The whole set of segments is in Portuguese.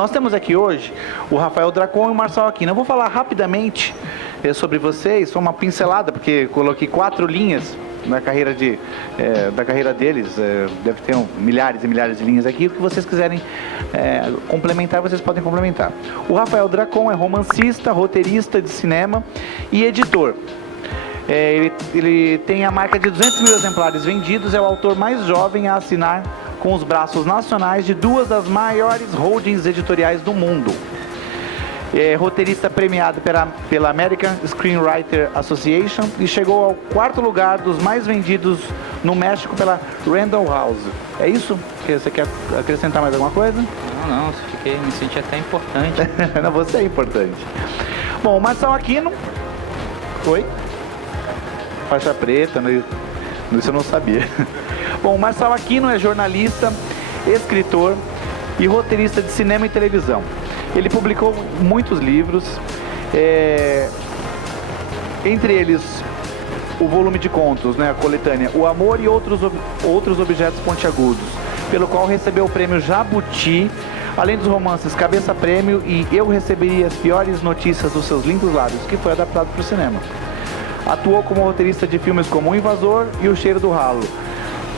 Nós temos aqui hoje o Rafael Dracon e o Marçal Aquino. Eu vou falar rapidamente sobre vocês, foi uma pincelada, porque coloquei 4 linhas da carreira, da carreira deles, deve ter milhares e milhares de linhas aqui. O que vocês quiserem complementar, vocês podem complementar. O Rafael Dracon é romancista, roteirista de cinema e editor. Ele tem a marca de 200 mil exemplares vendidos, é o autor mais jovem a assinar com os braços nacionais de 2 das maiores holdings editoriais do mundo. É roteirista premiado pela American Screenwriter Association e chegou ao 4º lugar dos mais vendidos no México pela Random House. É isso? Você quer acrescentar mais alguma coisa? Não, me senti até importante. Não, você é importante. Bom, o Marçal Aquino... Oi? Faixa preta, isso eu não sabia. Bom, o Marçal Aquino é jornalista, escritor e roteirista de cinema e televisão. Ele publicou muitos livros, entre eles o volume de contos, a coletânea O Amor e Outros Objetos Pontiagudos, pelo qual recebeu o prêmio Jabuti, além dos romances Cabeça Prêmio e Eu Receberia as Piores Notícias dos Seus Lindos Lábios, que foi adaptado para o cinema. Atuou como roteirista de filmes como O Invasor e O Cheiro do Ralo.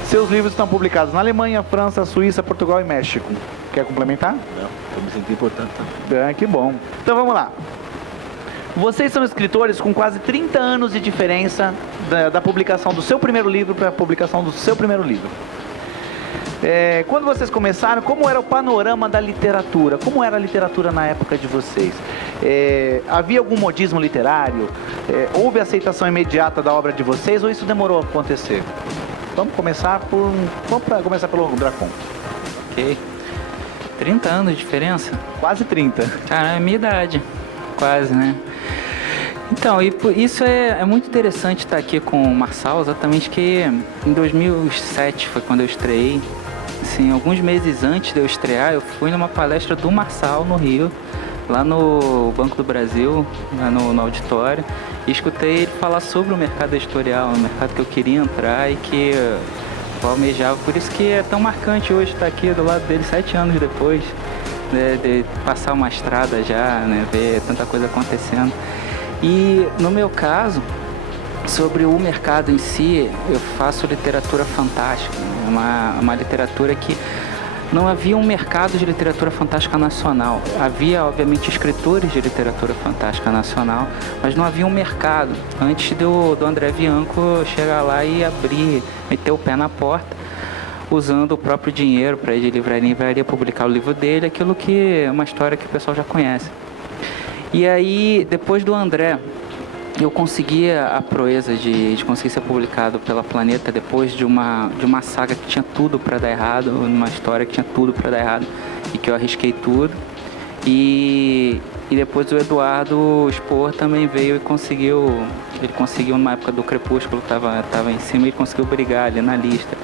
Seus livros estão publicados na Alemanha, França, Suíça, Portugal e México. Quer complementar? Não, eu me senti importante. Que bom. Então vamos lá. Vocês são escritores com quase 30 anos de diferença da publicação do seu primeiro livro para a publicação do seu primeiro livro. Quando vocês começaram, como era o panorama da literatura? Como era a literatura na época de vocês? Havia algum modismo literário? Houve aceitação imediata da obra de vocês ou isso demorou a acontecer? Vamos começar pelo Dracon. Ok. 30 anos de diferença? Quase 30. Cara, é a minha idade. Quase, né? Então, isso é muito interessante estar aqui com o Marçal, exatamente que em 2007 foi quando eu estreiei. Assim, alguns meses antes de eu estrear, eu fui numa palestra do Marçal no Rio, lá no Banco do Brasil, lá no auditório, e escutei ele falar sobre o mercado editorial, o mercado que eu queria entrar e que eu almejava. Por isso que é tão marcante hoje estar aqui do lado dele 7 anos depois, né, de passar uma estrada já, né, ver tanta coisa acontecendo. E no meu caso, sobre o mercado em si, eu faço literatura fantástica, né? Uma literatura que não havia um mercado de literatura fantástica nacional. Havia, obviamente, escritores de literatura fantástica nacional, mas não havia um mercado. Antes do André Bianco chegar lá e abrir, meter o pé na porta, usando o próprio dinheiro para ir de livraria em livraria publicar o livro dele, aquilo que é uma história que o pessoal já conhece. E aí, depois do André, eu consegui a proeza de conseguir ser publicado pela Planeta depois de uma saga que tinha tudo para dar errado, uma história que tinha tudo para dar errado e que eu arrisquei tudo. E depois o Eduardo Spor também veio e conseguiu numa época do Crepúsculo, estava em cima, e conseguiu brigar ali na lista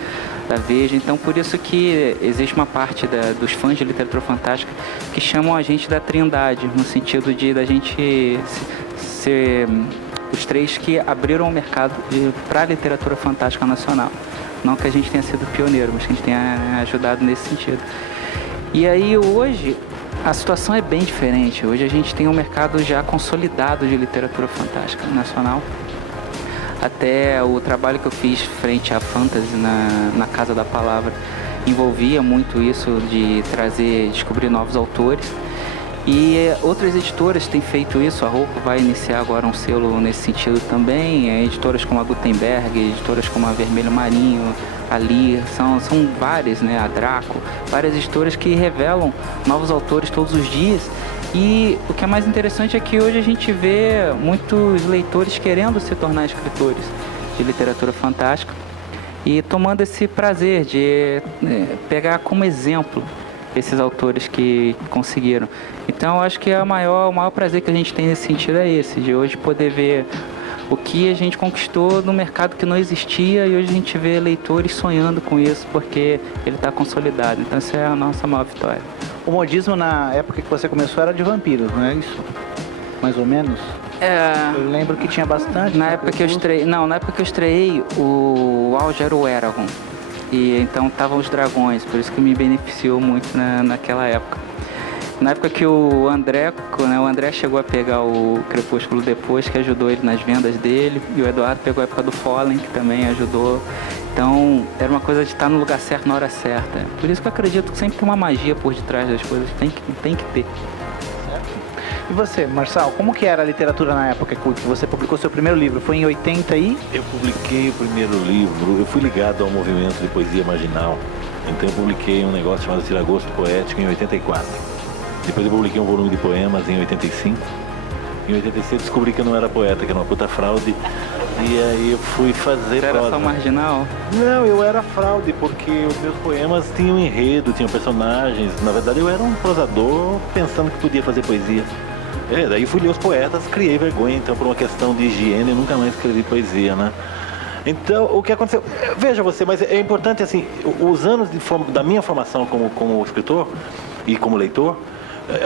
da Veja. Então, por isso que existe uma parte dos fãs de literatura fantástica que chamam a gente da Trindade, no sentido da gente ser os 3 que abriram o mercado para a literatura fantástica nacional. Não que a gente tenha sido pioneiro, mas que a gente tenha ajudado nesse sentido. E aí, hoje, a situação é bem diferente. Hoje a gente tem um mercado já consolidado de literatura fantástica nacional. Até o trabalho que eu fiz frente à Fantasy na Casa da Palavra envolvia muito isso de descobrir novos autores. E outras editoras têm feito isso, a Rocco vai iniciar agora um selo nesse sentido também, editoras como a Gutenberg, editoras como a Vermelho Marinho, a Lir, são várias, né, a Draco, várias editoras que revelam novos autores todos os dias. E o que é mais interessante é que hoje a gente vê muitos leitores querendo se tornar escritores de literatura fantástica e tomando esse prazer de pegar como exemplo esses autores que conseguiram. Então, eu acho que o maior prazer que a gente tem nesse sentido é esse, de hoje poder ver o que a gente conquistou no mercado que não existia e hoje a gente vê leitores sonhando com isso porque ele está consolidado. Então, essa é a nossa maior vitória. O modismo na época que você começou era de vampiros, não é isso? Mais ou menos? Eu lembro que tinha bastante. Na época que eu estreiei, o auge era o Eragon. E então estavam os dragões, por isso que me beneficiou muito naquela época. Na época que o André chegou a pegar o Crepúsculo depois, que ajudou ele nas vendas dele, e o Eduardo pegou a época do Fallen, que também ajudou. Então, era uma coisa de estar no lugar certo na hora certa. Por isso que eu acredito que sempre tem uma magia por detrás das coisas, tem que ter. E você, Marçal, como que era a literatura na época que você publicou seu primeiro livro? Foi em 80 e... Eu publiquei o primeiro livro, eu fui ligado ao movimento de poesia marginal. Então eu publiquei um negócio chamado Tiragosto Poético em 84. Depois eu publiquei um volume de poemas em 85. Em 86 eu descobri que eu não era poeta, que era uma puta fraude. E aí eu fui fazer Você era prosa. só marginal? Não, eu era fraude, porque os meus poemas tinham enredo, tinham personagens. Na verdade eu era um prosador pensando que podia fazer poesia. Daí fui ler os poetas, criei vergonha, então por uma questão de higiene eu nunca mais escrevi poesia, né? Então, o que aconteceu? Veja você, mas é importante assim, os anos da minha formação como escritor e como leitor,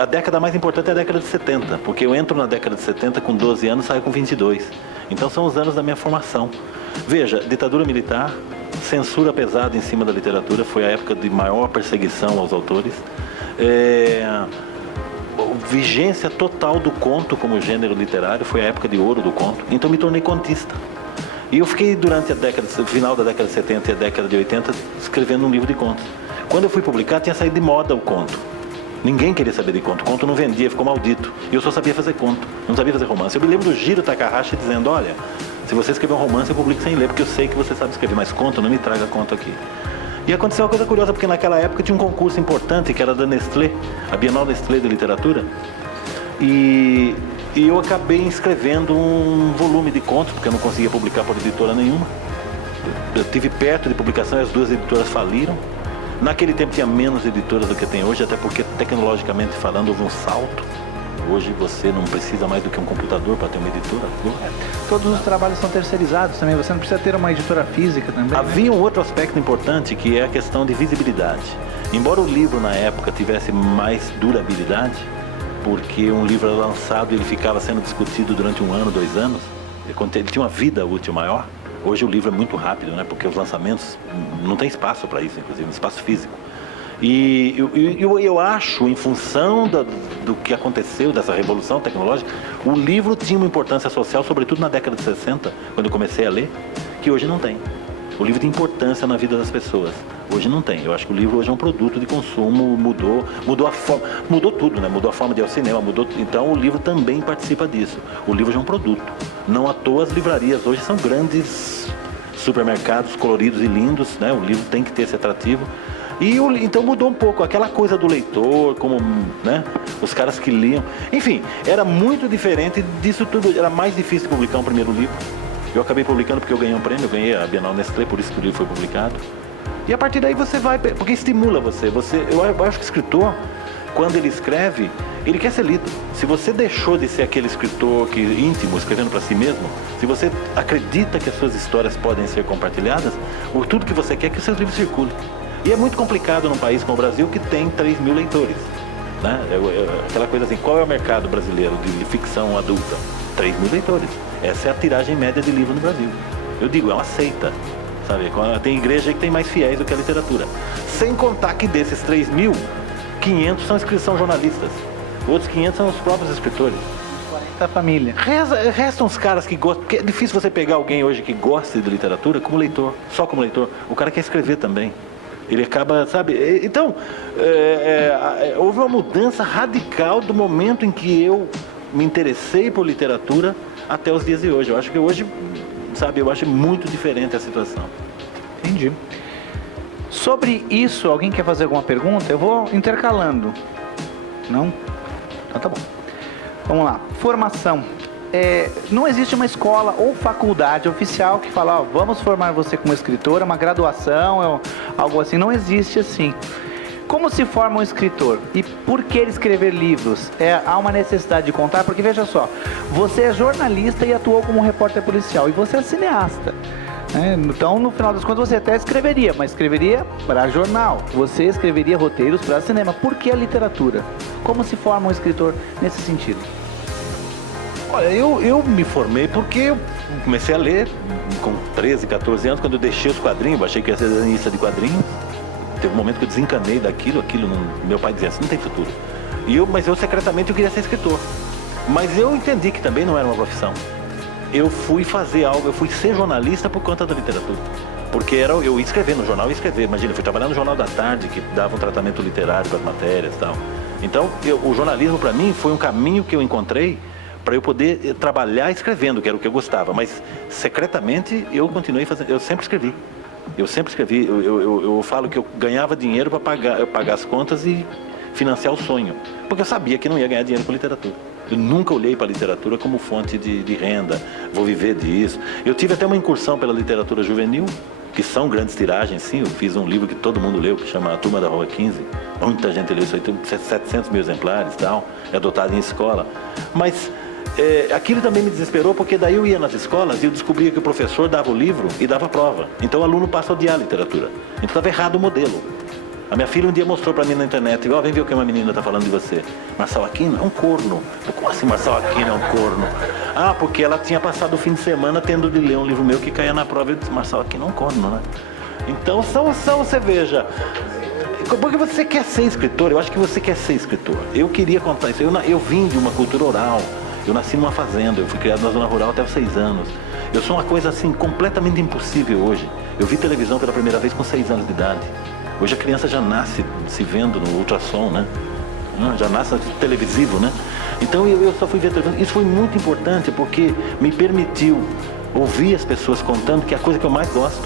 a década mais importante é a década de 70, porque eu entro na década de 70 com 12 anos e saio com 22. Então são os anos da minha formação. Veja, ditadura militar, censura pesada em cima da literatura, foi a época de maior perseguição aos autores. Vigência total do conto como gênero literário, foi a época de ouro do conto, então me tornei contista. E eu fiquei durante o final da década de 70 e a década de 80 escrevendo um livro de contos. Quando eu fui publicar, tinha saído de moda o conto. Ninguém queria saber de conto, o conto não vendia, ficou maldito. E eu só sabia fazer conto, não sabia fazer romance. Eu me lembro do Jiro Takahashi dizendo, olha, se você escrever um romance eu publico sem ler, porque eu sei que você sabe escrever, mas conto, não me traga conto aqui. E aconteceu uma coisa curiosa, porque naquela época tinha um concurso importante, que era da Nestlé, a Bienal Nestlé de Literatura, e eu acabei escrevendo um volume de contos, porque eu não conseguia publicar por editora nenhuma. Eu tive perto de publicação e as duas editoras faliram. Naquele tempo tinha menos editoras do que tem hoje, até porque tecnologicamente falando houve um salto. Hoje você não precisa mais do que um computador para ter uma editora. Todos os trabalhos são terceirizados também, você não precisa ter uma editora física também. Havia um outro aspecto importante, que é a questão de visibilidade. Embora o livro na época tivesse mais durabilidade, porque um livro era lançado e ele ficava sendo discutido durante 1 ano, 2 anos, ele tinha uma vida útil maior. Hoje o livro é muito rápido, né? Porque os lançamentos não tem espaço para isso, inclusive, espaço físico. E eu acho, em função do que aconteceu, dessa revolução tecnológica, o livro tinha uma importância social, sobretudo na década de 60, quando eu comecei a ler, que hoje não tem. O livro tem importância na vida das pessoas. Hoje não tem. Eu acho que o livro hoje é um produto de consumo, mudou a forma, mudou tudo, né? Mudou a forma de ir ao cinema, mudou. Então o livro também participa disso. O livro já é um produto. Não à toa as livrarias hoje são grandes supermercados coloridos e lindos, né? O livro tem que ter esse atrativo. Então mudou um pouco aquela coisa do leitor, como, né? Os caras que liam. Enfim, era muito diferente disso tudo. Era mais difícil publicar um primeiro livro. Eu acabei publicando porque eu ganhei um prêmio, eu ganhei a Bienal Nestlé, por isso que o livro foi publicado. E a partir daí você vai, porque estimula você. Eu acho que o escritor, quando ele escreve, ele quer ser lido. Se você deixou de ser aquele escritor íntimo, escrevendo para si mesmo, se você acredita que as suas histórias podem ser compartilhadas, tudo que você quer é que os seus livros circulem. E é muito complicado num país como o Brasil, que tem 3 mil leitores. Né? Aquela coisa assim, qual é o mercado brasileiro de ficção adulta? 3 mil leitores. Essa é a tiragem média de livro no Brasil. Eu digo, é uma seita. Sabe? Tem igreja que tem mais fiéis do que a literatura. Sem contar que desses 3 mil, 500 são jornalistas. Outros 500 são os próprios escritores. 40 família. Restam os caras que gostam. Porque é difícil você pegar alguém hoje que gosta de literatura como leitor, só como leitor. O cara quer escrever também. Ele acaba, sabe? Então, houve uma mudança radical do momento em que eu me interessei por literatura até os dias de hoje. Eu acho que hoje, sabe, eu acho muito diferente a situação. Entendi. Sobre isso, alguém quer fazer alguma pergunta? Eu vou intercalando. Não? Então tá bom. Vamos lá. Formação. Não existe uma escola ou faculdade oficial que fala, ó, vamos formar você como escritor, uma graduação, algo assim. Não existe assim. Como se forma um escritor? E por que ele escrever livros? Há uma necessidade de contar? Porque veja só, você é jornalista e atuou como repórter policial, e você é cineasta. Então, no final das contas, você até escreveria, mas escreveria para jornal. Você escreveria roteiros para cinema. Por que a literatura? Como se forma um escritor nesse sentido? Olha, eu me formei porque eu comecei a ler com 13, 14 anos, quando eu deixei os quadrinhos, eu achei que ia ser desenhista de quadrinhos. Teve um momento que eu desencanei daquilo, meu pai dizia assim, não tem futuro. Mas eu secretamente eu queria ser escritor. Mas eu entendi que também não era uma profissão. Eu fui fazer algo, eu fui ser jornalista por conta da literatura. Porque eu ia escrever no jornal, imagina, eu fui trabalhar no Jornal da Tarde, que dava um tratamento literário para as matérias e tal. Então, o jornalismo para mim foi um caminho que eu encontrei para eu poder trabalhar escrevendo, que era o que eu gostava. Mas, secretamente, eu continuei fazendo, eu sempre escrevi. Eu falo que eu ganhava dinheiro para pagar as contas e financiar o sonho. Porque eu sabia que não ia ganhar dinheiro com literatura. Eu nunca olhei para a literatura como fonte de renda, vou viver disso. Eu tive até uma incursão pela literatura juvenil, que são grandes tiragens, sim. Eu fiz um livro que todo mundo leu, que chama A Turma da Rua 15. Muita gente leu isso aí, tem 700 mil exemplares e tal, é adotado em escola. Mas aquilo também me desesperou, porque daí eu ia nas escolas e eu descobria que o professor dava o livro e dava a prova. Então o aluno passa a odiar a literatura. Então estava errado o modelo. A minha filha um dia mostrou pra mim na internet, vem ver o que uma menina tá falando de você. Marçal Aquino é um corno. Como assim Marçal Aquino é um corno? Ah, porque ela tinha passado o fim de semana tendo de ler um livro meu que caía na prova. Eu disse, Marçal Aquino é um corno, né? Então você veja, porque você quer ser escritor, eu acho que você quer ser escritor. Eu queria contar isso, eu vim de uma cultura oral, eu nasci numa fazenda, eu fui criado na zona rural até os 6 anos. Eu sou uma coisa assim, completamente impossível hoje. Eu vi televisão pela primeira vez com 6 anos de idade. Hoje a criança já nasce se vendo no ultrassom, né? Já nasce televisivo, né? Então eu só fui ver televisão. Isso foi muito importante porque me permitiu ouvir as pessoas contando, que é a coisa que eu mais gosto.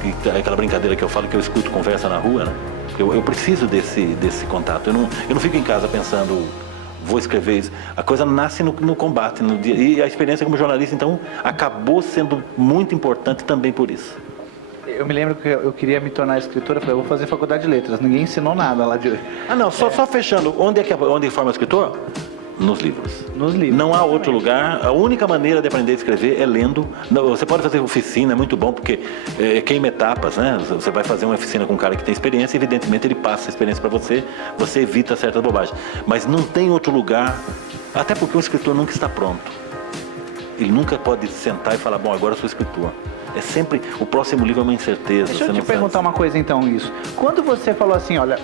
Que é aquela brincadeira que eu falo que eu escuto conversa na rua, né? Eu preciso desse contato. Eu não fico em casa pensando, vou escrever isso. A coisa nasce no combate, no dia. E a experiência como jornalista, então, acabou sendo muito importante também por isso. Eu me lembro que eu queria me tornar escritor, eu falei, eu vou fazer faculdade de letras. Ninguém ensinou nada lá de... Ah, não, só fechando. Onde forma escritor? Nos livros. Nos livros. Não há outro lugar. A única maneira de aprender a escrever é lendo. Você pode fazer oficina, é muito bom, porque queima etapas, né? Você vai fazer uma oficina com um cara que tem experiência, evidentemente ele passa a experiência para você, você evita certas bobagens. Mas não tem outro lugar, até porque o escritor nunca está pronto. Ele nunca pode sentar e falar, bom, agora eu sou escritor. É sempre, o próximo livro é uma incerteza. Deixa eu te perguntar uma coisa então, isso. Quando você falou assim, olha,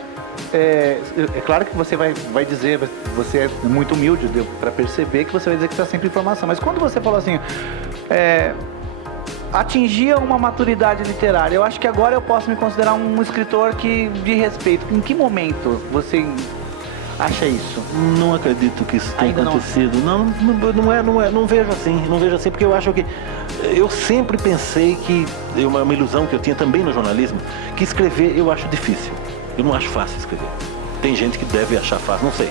é claro que você vai dizer, você é muito humilde, deu para perceber que você vai dizer que está sempre em formação, mas quando você falou assim, atingia uma maturidade literária, eu acho que agora eu posso me considerar um escritor de respeito. Em que momento você acha isso? Não acredito que isso tenha acontecido. Não vejo assim, porque eu acho que eu sempre pensei que, uma ilusão que eu tinha também no jornalismo, que escrever eu acho difícil. Eu não acho fácil escrever. Tem gente que deve achar fácil, não sei.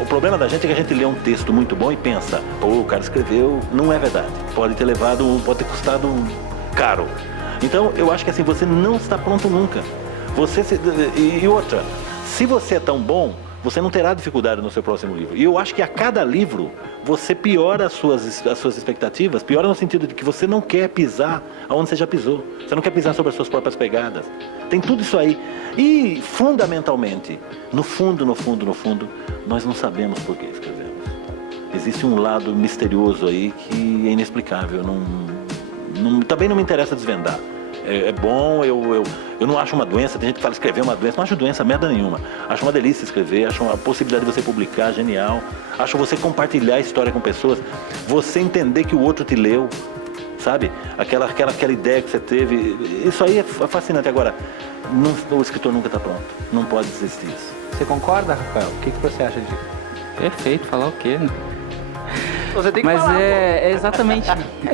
O problema da gente é que a gente lê um texto muito bom e pensa, pô, o cara escreveu, não é verdade. Pode ter custado caro. Então, eu acho que assim, você não está pronto nunca. E outra, se você é tão bom, você não terá dificuldade no seu próximo livro. E eu acho que a cada livro, você piora as suas expectativas, piora no sentido de que você não quer pisar onde você já pisou. Você não quer pisar sobre as suas próprias pegadas. Tem tudo isso aí. E, fundamentalmente, no fundo, nós não sabemos por que escrevemos. Existe um lado misterioso aí que é inexplicável. Também não me interessa desvendar. É bom, eu não acho uma doença, tem gente que fala escrever uma doença, não acho doença merda nenhuma. Acho uma delícia escrever, acho a possibilidade de você publicar, genial. Acho você compartilhar a história com pessoas, você entender que o outro te leu, sabe? Aquela ideia que você teve, isso aí é fascinante. Agora, o escritor nunca está pronto, não pode desistir disso. Você concorda, Rafael? O que você acha disso? Perfeito, falar o quê, né? Você tem que mas falar,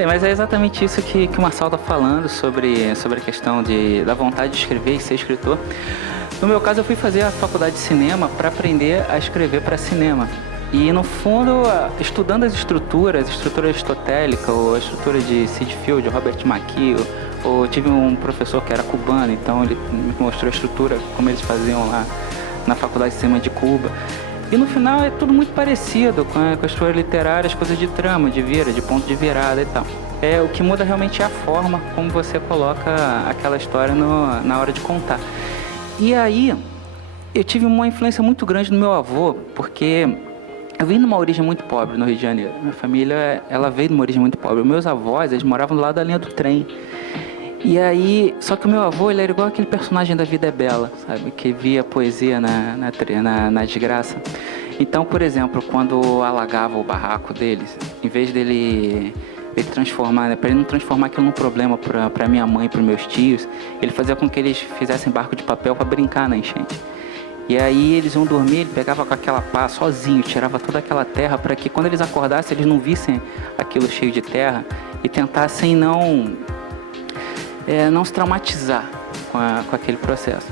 mas é exatamente isso que o Marçal está falando sobre a questão da vontade de escrever e ser escritor. No meu caso, eu fui fazer a faculdade de cinema para aprender a escrever para cinema. E, no fundo, estudando a estrutura aristotélica, ou a estrutura de Sid Field, Robert McKee, ou tive um professor que era cubano, então ele me mostrou a estrutura, como eles faziam lá na faculdade de cinema de Cuba. E no final é tudo muito parecido com a história literária, as coisas de trama, de ponto de virada e tal. O que muda realmente é a forma como você coloca aquela história na hora de contar. E aí, eu tive uma influência muito grande do meu avô, porque eu vim de uma origem muito pobre no Rio de Janeiro. Minha família, ela veio de uma origem muito pobre. Meus avós, eles moravam do lado da linha do trem. E aí, só que o meu avô, ele era igual aquele personagem da Vida é Bela, sabe? Que via poesia na desgraça. Então, por exemplo, quando alagava o barraco deles, em vez dele transformar, né, para ele não transformar aquilo num problema para minha mãe e para meus tios, ele fazia com que eles fizessem barco de papel para brincar na enchente. E aí eles iam dormir, ele pegava com aquela pá sozinho, tirava toda aquela terra para que quando eles acordassem eles não vissem aquilo cheio de terra e tentassem não se traumatizar com aquele processo.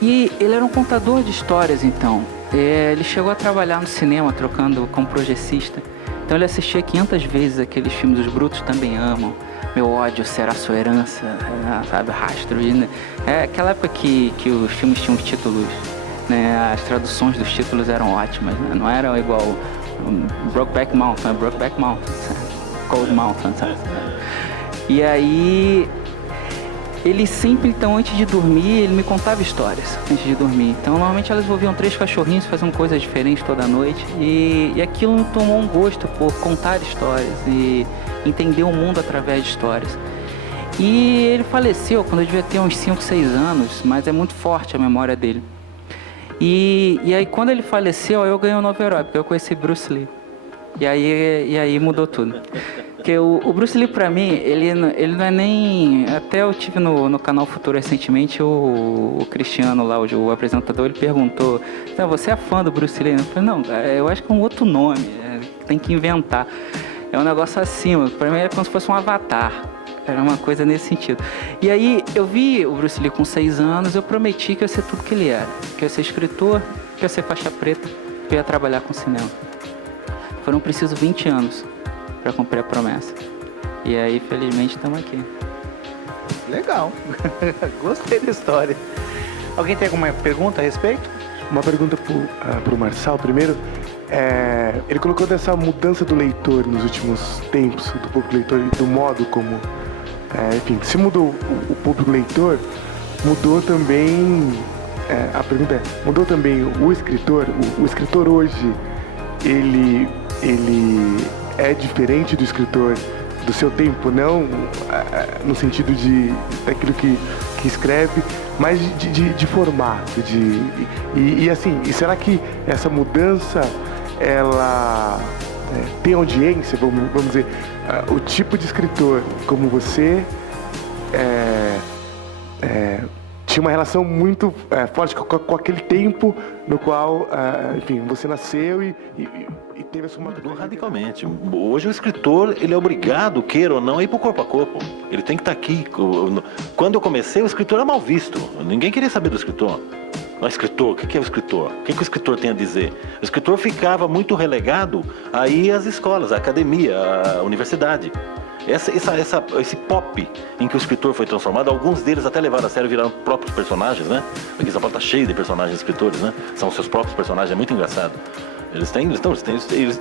E ele era um contador de histórias, então. Ele chegou a trabalhar no cinema, trocando como projetista. Então ele assistia 500 vezes aqueles filmes, Os Brutos Também Amam, Meu Ódio Será Sua Herança, sabe, Rastro. Né? É aquela época que os filmes tinham os títulos, né? As traduções dos títulos eram ótimas, né? Não eram igual Brokeback Mountain, Brokeback Mountain, sabe? Cold Mountain, sabe? E aí... Ele sempre, então, antes de dormir, ele me contava histórias antes de dormir. Então, normalmente elas envolviam 3 cachorrinhos fazendo coisas diferentes toda noite. E aquilo me tomou um gosto por contar histórias e entender o mundo através de histórias. E ele faleceu quando eu devia ter uns 5, 6 anos, mas é muito forte a memória dele. E aí, quando ele faleceu, eu ganhei um novo herói, porque eu conheci Bruce Lee. E aí mudou tudo. Porque o Bruce Lee, pra mim, ele não é nem... Até eu tive no Canal Futuro recentemente, o Cristiano lá, o apresentador, ele perguntou: não, você é fã do Bruce Lee? Eu falei: não, eu acho que é um outro nome, tem que inventar. É um negócio acima, pra mim é como se fosse um avatar. Era uma coisa nesse sentido. E aí, eu vi o Bruce Lee com 6 anos, eu prometi que eu ia ser tudo que ele era. Que eu ia ser escritor, que eu ia ser faixa preta, que eu ia trabalhar com cinema. Foram precisos 20 anos para cumprir a promessa. E aí, felizmente, estamos aqui. Legal. Gostei da história. Alguém tem alguma pergunta a respeito? Uma pergunta pro Marçal primeiro. Ele colocou dessa mudança do leitor nos últimos tempos, do público leitor e do modo como... enfim, se mudou o público leitor, mudou também... a pergunta é, mudou também o escritor? O escritor hoje, ele é diferente do escritor do seu tempo, não no sentido daquilo que escreve, mas de formato, e assim, e será que essa mudança ela tem audiência, vamos dizer, o tipo de escritor como você tinha uma relação muito forte com aquele tempo no qual, enfim, você nasceu e teve a sua maturidade. Radicalmente. Hoje o escritor, ele é obrigado, queira ou não, a ir pro corpo a corpo. Ele tem que estar aqui. Quando eu comecei, o escritor era mal visto. Ninguém queria saber do escritor. O escritor, o que é o escritor? O que o escritor tem a dizer? O escritor ficava muito relegado a ir às escolas, à academia, à universidade. Esse pop em que o escritor foi transformado, alguns deles até levaram a sério, viraram próprios personagens, né? Aqui São Paulo está cheio de personagens escritores, né? São seus próprios personagens, é muito engraçado. Eles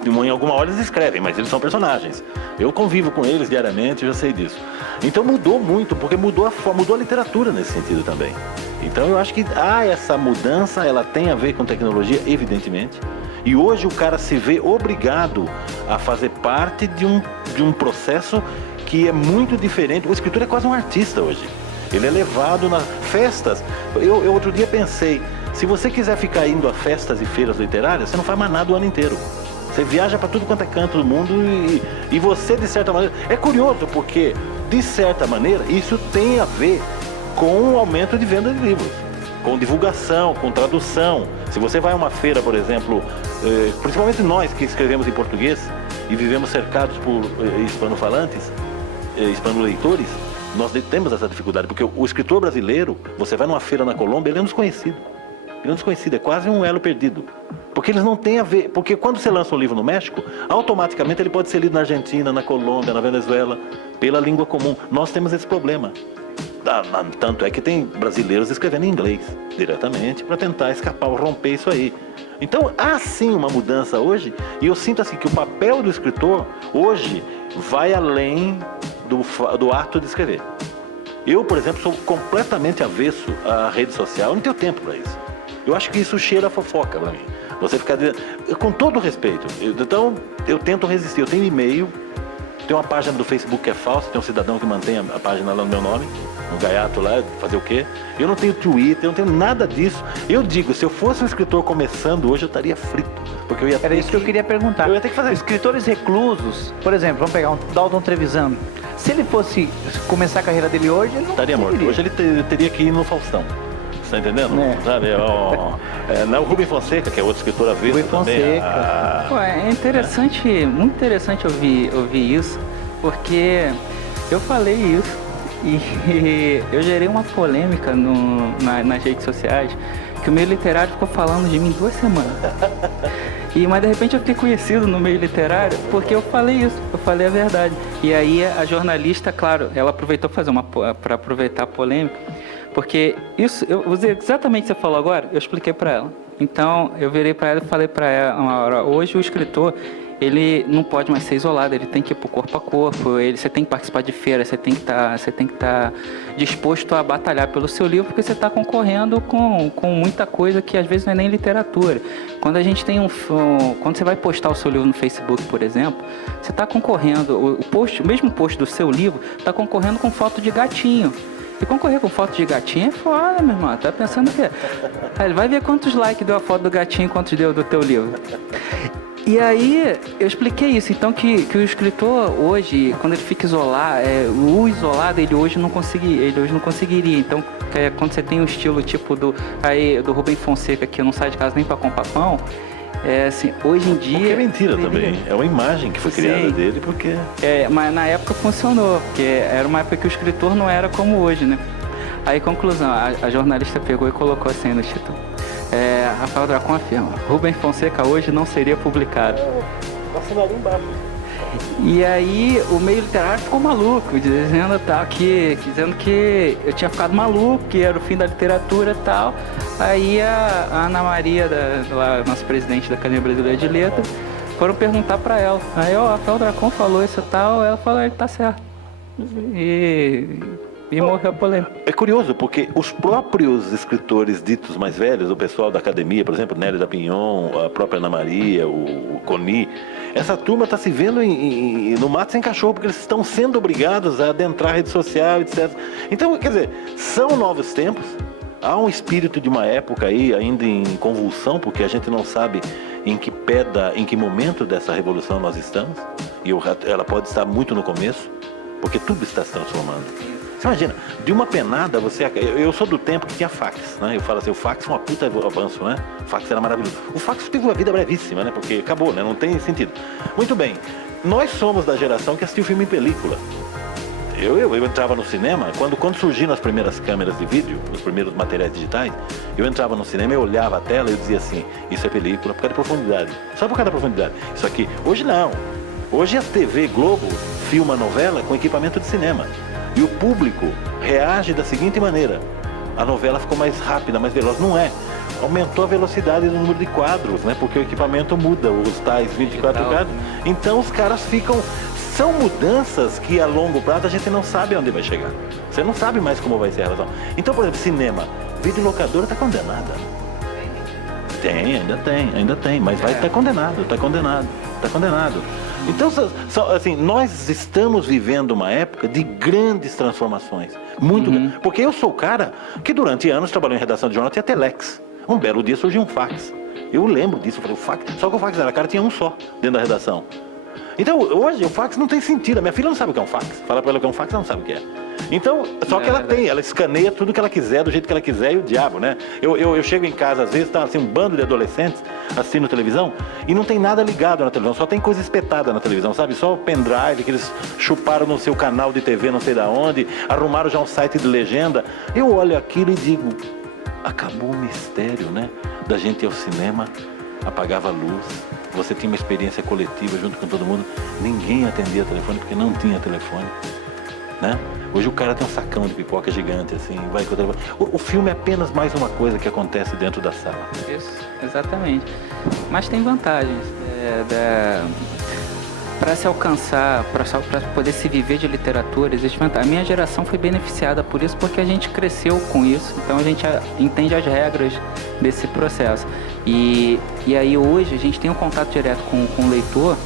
em alguma hora eles escrevem, mas eles são personagens. Eu convivo com eles diariamente, eu já sei disso. Então mudou muito, porque mudou a literatura nesse sentido também. Então eu acho que essa mudança, ela tem a ver com tecnologia, evidentemente. E hoje o cara se vê obrigado a fazer parte de um processo que é muito diferente. O escritor é quase um artista hoje. Ele é levado nas festas. Eu outro dia pensei, se você quiser ficar indo a festas e feiras literárias, você não faz mais nada o ano inteiro. Você viaja para tudo quanto é canto do mundo e você, de certa maneira... É curioso porque, de certa maneira, isso tem a ver com o aumento de venda de livros. Com divulgação, com tradução. Se você vai a uma feira, por exemplo, principalmente nós que escrevemos em português e vivemos cercados por hispanofalantes, hispanoleitores, nós temos essa dificuldade, porque o escritor brasileiro, você vai numa feira na Colômbia, ele é um desconhecido. Ele é um desconhecido, é quase um elo perdido. Porque eles não têm a ver, porque quando você lança um livro no México, automaticamente ele pode ser lido na Argentina, na Colômbia, na Venezuela, pela língua comum. Nós temos esse problema. Tanto é que tem brasileiros escrevendo em inglês diretamente para tentar escapar ou romper isso aí. Então há sim uma mudança hoje, e eu sinto assim que o papel do escritor hoje vai além do ato de escrever. Eu, por exemplo, sou completamente avesso à rede social, eu não tenho tempo para isso. Eu acho que isso cheira a fofoca para mim. Você ficar com todo respeito. Então eu tento resistir. Eu tenho e-mail Tem uma página do Facebook que é falsa, tem um cidadão que mantém a página lá no meu nome, um gaiato lá, fazer o quê? Eu não tenho Twitter, eu não tenho nada disso. Eu digo, se eu fosse um escritor começando hoje, eu estaria frito. Porque eu ia Era isso que eu queria perguntar. Eu ia ter que fazer. Escritores reclusos, por exemplo, vamos pegar um Dalton Trevisan. Se ele fosse começar a carreira dele hoje, ele não estaria morto. conseguiria. Hoje ele teria que ir no Faustão. Você tá entendendo? É. Sabe? Não, o Rubem Fonseca, que é outro escritor avessa Rubem também. Fonseca. Pô, é interessante, muito interessante ouvir isso, porque eu falei isso e eu gerei uma polêmica nas redes sociais, que o meio literário ficou falando de mim 2 semanas. Mas de repente eu fiquei conhecido no meio literário porque eu falei isso, eu falei a verdade. E aí a jornalista, claro, ela aproveitou para aproveitar a polêmica, porque isso, eu usei exatamente o que você falou agora, eu expliquei para ela. Então eu virei para ela e falei para ela uma hora, hoje o escritor, ele não pode mais ser isolado, ele tem que ir pro corpo a corpo, você tem que participar de feira, você tem que estar disposto a batalhar pelo seu livro, porque você está concorrendo com muita coisa que às vezes não é nem literatura. Quando a gente tem quando você vai postar o seu livro no Facebook, por exemplo, você está concorrendo, o mesmo post do seu livro está concorrendo com foto de gatinho. E concorrer com foto de gatinho é foda, meu irmão. Tá pensando o quê? Ele vai ver quantos likes deu a foto do gatinho e quantos deu do teu livro. E aí, eu expliquei isso. Então, que o escritor hoje, quando ele fica isolado, o isolado, ele hoje não conseguiria. Então, quando você tem um estilo tipo do Rubem Fonseca, que não sai de casa nem pra comprar pão, assim, hoje em dia... Porque é mentira também. É uma imagem que foi criada dele, porque... mas na época funcionou, porque era uma época que o escritor não era como hoje, né? Aí, conclusão, a jornalista pegou e colocou assim no título. Rafael Dracon afirma, Rubem Fonseca hoje não seria publicado. Assinaria embaixo. E aí o meio literário ficou maluco, dizendo que eu tinha ficado maluco, que era o fim da literatura e tal. Aí a Ana Maria, nossa presidente da Academia Brasileira de Letras, foram perguntar pra ela. Aí o Rafael Dracon falou isso e tal, ela falou, ele tá certo. E morreu a polêmica. É curioso, porque os próprios escritores ditos mais velhos, o pessoal da academia, por exemplo, Nélio da Pinhon, a própria Ana Maria, o Coni, essa turma está se vendo no mato sem cachorro, porque eles estão sendo obrigados a adentrar a rede social, etc. Então, quer dizer, são novos tempos, há um espírito de uma época aí ainda em convulsão, porque a gente não sabe em que momento dessa revolução nós estamos, e ela pode estar muito no começo, porque tudo está se transformando. Você imagina, de uma penada eu sou do tempo que tinha fax, né? Eu falo assim, o fax foi uma puta avanço, né? O fax era maravilhoso. O fax teve uma vida brevíssima, né? Porque acabou, né? Não tem sentido. Muito bem, nós somos da geração que assistiu filme em película. Eu entrava no cinema, quando surgiram as primeiras câmeras de vídeo, os primeiros materiais digitais, eu entrava no cinema, eu olhava a tela e eu dizia assim, isso é película por causa da profundidade. Só por causa da profundidade. Isso aqui, hoje não. Hoje a TV Globo filma novela com equipamento de cinema. E o público reage da seguinte maneira, a novela ficou mais rápida, mais veloz. Não é. Aumentou a velocidade do número de quadros, né? Porque o equipamento muda, os tais 24 quadros. Então os caras ficam... São mudanças que a longo prazo a gente não sabe onde vai chegar. Você não sabe mais como vai ser a relação. Então, por exemplo, cinema. Videolocadora está condenada. Ainda tem. Mas vai estar condenado. Então, assim, nós estamos vivendo uma época de grandes transformações. Muito grandes. Porque eu sou o cara que durante anos trabalhou em redação de jornal, tinha telex. Um belo dia surgiu um fax. Eu lembro disso, eu falei, o fax, só que o fax era cara, tinha um só dentro da redação. Então, hoje o fax não tem sentido. A minha filha não sabe o que é um fax. Fala pra ela o que é um fax, ela não sabe o que é. Então, só que ela escaneia tudo que ela quiser, do jeito que ela quiser, e o diabo, né? Eu chego em casa, às vezes, tá assim, um bando de adolescentes assistindo televisão, e não tem nada ligado na televisão, só tem coisa espetada na televisão, sabe? Só o pendrive que eles chuparam no seu canal de TV, não sei da onde, arrumaram já um site de legenda. Eu olho aquilo e digo, acabou o mistério, né? Da gente ir ao cinema, apagava a luz, você tinha uma experiência coletiva junto com todo mundo, ninguém atendia telefone porque não tinha telefone, né? Hoje o cara tem um sacão de pipoca gigante, assim, vai com o telefone. O filme é apenas mais uma coisa que acontece dentro da sala. Isso, exatamente. Mas tem vantagens. Para se alcançar, para poder se viver de literatura, existe vantagem. A minha geração foi beneficiada por isso porque a gente cresceu com isso, então a gente entende as regras desse processo. E aí hoje a gente tem um contato direto com o leitor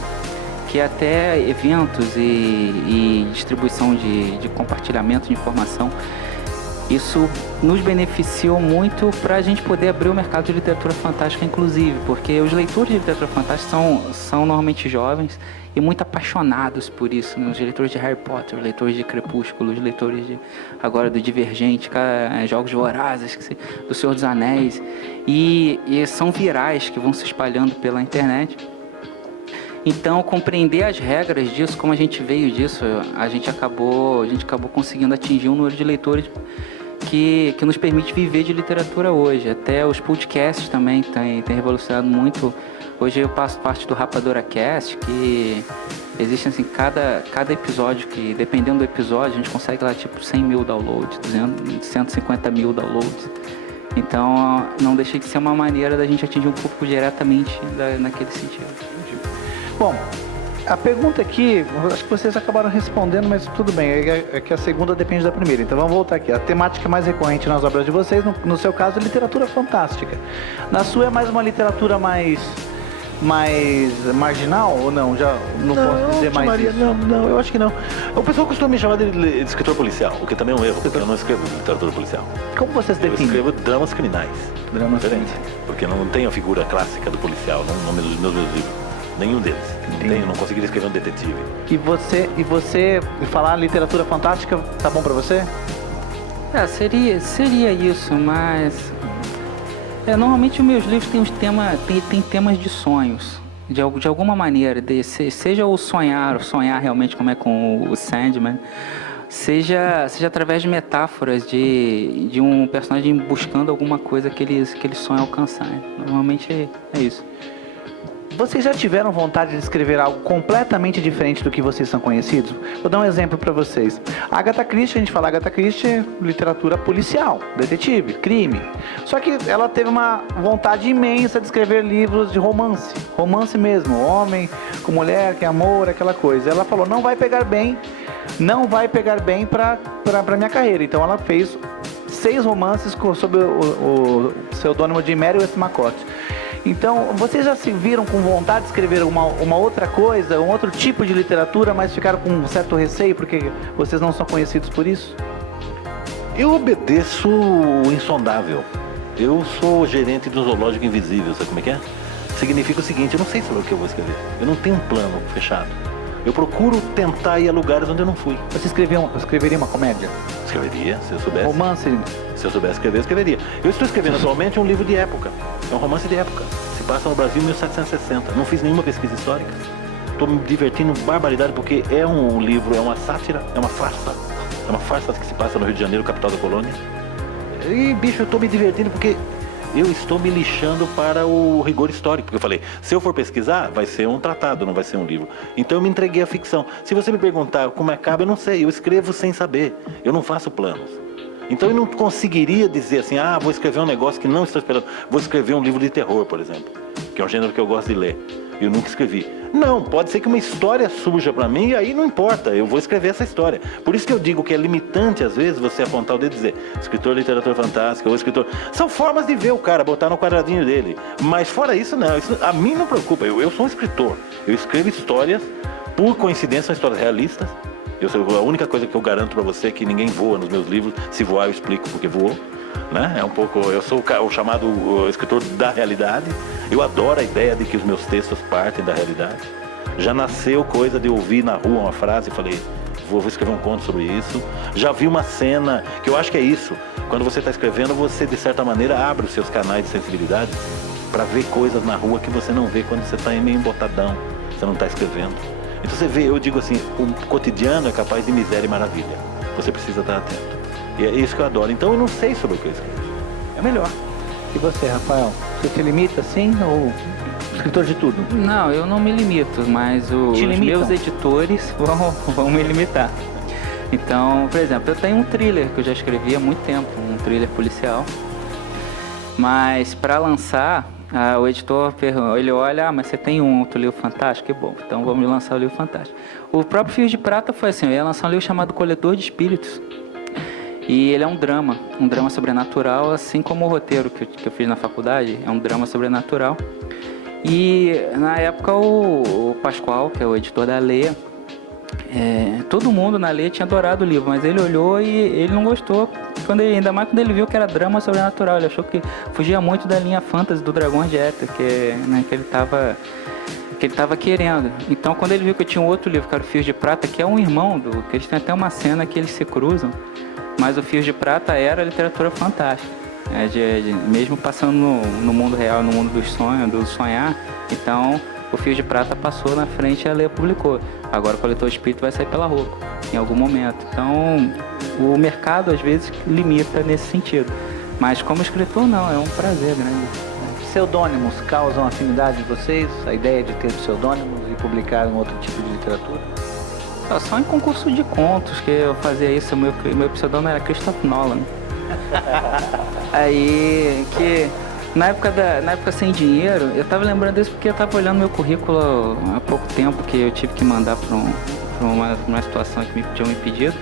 que até eventos e distribuição de compartilhamento de informação, isso nos beneficiou muito para a gente poder abrir o mercado de literatura fantástica, inclusive, porque os leitores de literatura fantástica são normalmente jovens e muito apaixonados por isso, né? Os leitores de Harry Potter, leitores de Crepúsculo, os leitores agora do Divergente, Jogos Vorazes, do Senhor dos Anéis, e são virais que vão se espalhando pela internet. Então, compreender as regras disso, como a gente veio disso, a gente acabou conseguindo atingir um número de leitores que nos permite viver de literatura hoje. Até os podcasts também têm revolucionado muito. Hoje eu faço parte do Rapadura Cast, que existe assim, cada episódio, que dependendo do episódio, a gente consegue lá tipo 100 mil downloads, 150 mil downloads. Então, não deixa de ser uma maneira da gente atingir um pouco diretamente naquele sentido. Bom, a pergunta aqui, acho que vocês acabaram respondendo, mas tudo bem, é que a segunda depende da primeira. Então vamos voltar aqui. A temática mais recorrente nas obras de vocês, no seu caso, é literatura fantástica. Na sua é mais uma literatura mais marginal ou não? Já não posso dizer mais isso. Não, eu acho que não. O pessoal costuma me chamar de escritor policial, o que também é um erro, porque eu não escrevo literatura policial. Como vocês definem? Eu escrevo dramas criminais. Dramas diferente, porque não tem a figura clássica do policial no nome dos meus livros. Nenhum deles. Não conseguiria escrever um detetive. E você falar literatura fantástica, tá bom pra você? Seria isso, mas... normalmente os meus livros têm temas de sonhos. De alguma maneira. Seja o sonhar realmente, como é com o Sandman, seja através de metáforas de um personagem buscando alguma coisa que ele sonha alcançar. Normalmente é isso. Vocês já tiveram vontade de escrever algo completamente diferente do que vocês são conhecidos? Vou dar um exemplo para vocês. Agatha Christie, a gente fala Agatha Christie é literatura policial, detetive, crime. Só que ela teve uma vontade imensa de escrever livros de romance. Romance mesmo, homem com mulher, que é amor, aquela coisa. Ela falou, não vai pegar bem para minha carreira. Então ela fez 6 romances sob o pseudônimo de Mary Westmacott. Então, vocês já se viram com vontade de escrever uma outra coisa, um outro tipo de literatura, mas ficaram com um certo receio porque vocês não são conhecidos por isso? Eu obedeço o insondável. Eu sou gerente do Zoológico Invisível, sabe como é que é? Significa o seguinte, eu não sei sobre o que eu vou escrever. Eu não tenho um plano fechado. Eu procuro tentar ir a lugares onde eu não fui. Você escreveria uma comédia? Escreveria, se eu soubesse. Romance? Se eu soubesse escrever, eu escreveria. Eu estou escrevendo atualmente um livro de época. É um romance de época. Se passa no Brasil em 1760. Não fiz nenhuma pesquisa histórica. Estou me divertindo barbaridade porque é um livro, é uma sátira, é uma farsa. É uma farsa que se passa no Rio de Janeiro, capital da colônia. E, bicho, eu estou me divertindo porque eu estou me lixando para o rigor histórico. Porque eu falei, se eu for pesquisar, vai ser um tratado, não vai ser um livro. Então eu me entreguei à ficção. Se você me perguntar como acaba, eu não sei. Eu escrevo sem saber. Eu não faço planos. Então eu não conseguiria dizer assim, vou escrever um negócio que não estou esperando. Vou escrever um livro de terror, por exemplo, que é um gênero que eu gosto de ler. Eu nunca escrevi. Não, pode ser que uma história surja para mim e aí não importa, eu vou escrever essa história. Por isso que eu digo que é limitante, às vezes, você apontar o dedo e dizer escritor de literatura fantástica ou escritor... São formas de ver o cara, botar no quadradinho dele. Mas fora isso, não. Isso, a mim não preocupa. Eu sou um escritor. Eu escrevo histórias, por coincidência, são histórias realistas. A única coisa que eu garanto para você é que ninguém voa nos meus livros. Se voar, eu explico porque voou. Né? É um pouco, eu sou o chamado escritor da realidade. Eu adoro a ideia de que os meus textos partem da realidade. Já nasceu coisa de ouvir na rua uma frase e falei, vou escrever um conto sobre isso. Já vi uma cena, que eu acho que é isso. Quando você está escrevendo, você de certa maneira abre os seus canais de sensibilidade para ver coisas na rua que você não vê quando você está meio embotadão, você não está escrevendo. Então você vê, eu digo assim, o cotidiano é capaz de miséria e maravilha. Você precisa estar atento. E é isso que eu adoro. Então eu não sei sobre o que eu escrevo. É melhor. E você, Rafael? Você se limita assim ou escritor de tudo? Não, eu não me limito, mas os meus editores vão me limitar. Então, por exemplo, eu tenho um thriller que eu já escrevi há muito tempo, um thriller policial. Mas para lançar, o editor, ele olha, mas você tem um outro livro fantástico? Que bom, então vamos lançar o livro fantástico. O próprio Fio de Prata foi assim, eu ia lançar um livro chamado Coletor de Espíritos. E ele é um drama sobrenatural, assim como o roteiro que eu fiz na faculdade, é um drama sobrenatural. E na época o Pascoal, que é o editor da Leia, todo mundo na Leia tinha adorado o livro, mas ele olhou e ele não gostou, ainda mais quando ele viu que era drama sobrenatural. Ele achou que fugia muito da linha fantasy do Dragões de Éter, né, que ele estava querendo. Então, quando ele viu que eu tinha um outro livro, que era o Fios de Prata, que é um irmão que eles têm até uma cena que eles se cruzam, mas o Fios de Prata era literatura fantástica, mesmo passando no mundo real, no mundo dos sonhos, do sonhar. Então, o Fios de Prata passou na frente e a Leia publicou. Agora o Coletor Espírito vai sair pela Rocco, em algum momento. Então, o mercado às vezes limita nesse sentido. Mas como escritor, não, é um prazer grande. Pseudônimos causam afinidade em vocês? A ideia de ter pseudônimos e publicar um outro tipo de literatura? Só em concurso de contos que eu fazia isso. Meu pseudônimo era Christopher Nolan. Aí, que na época sem dinheiro, eu tava lembrando disso porque eu tava olhando meu currículo há pouco tempo, que eu tive que mandar para uma situação que me tinham me pedido.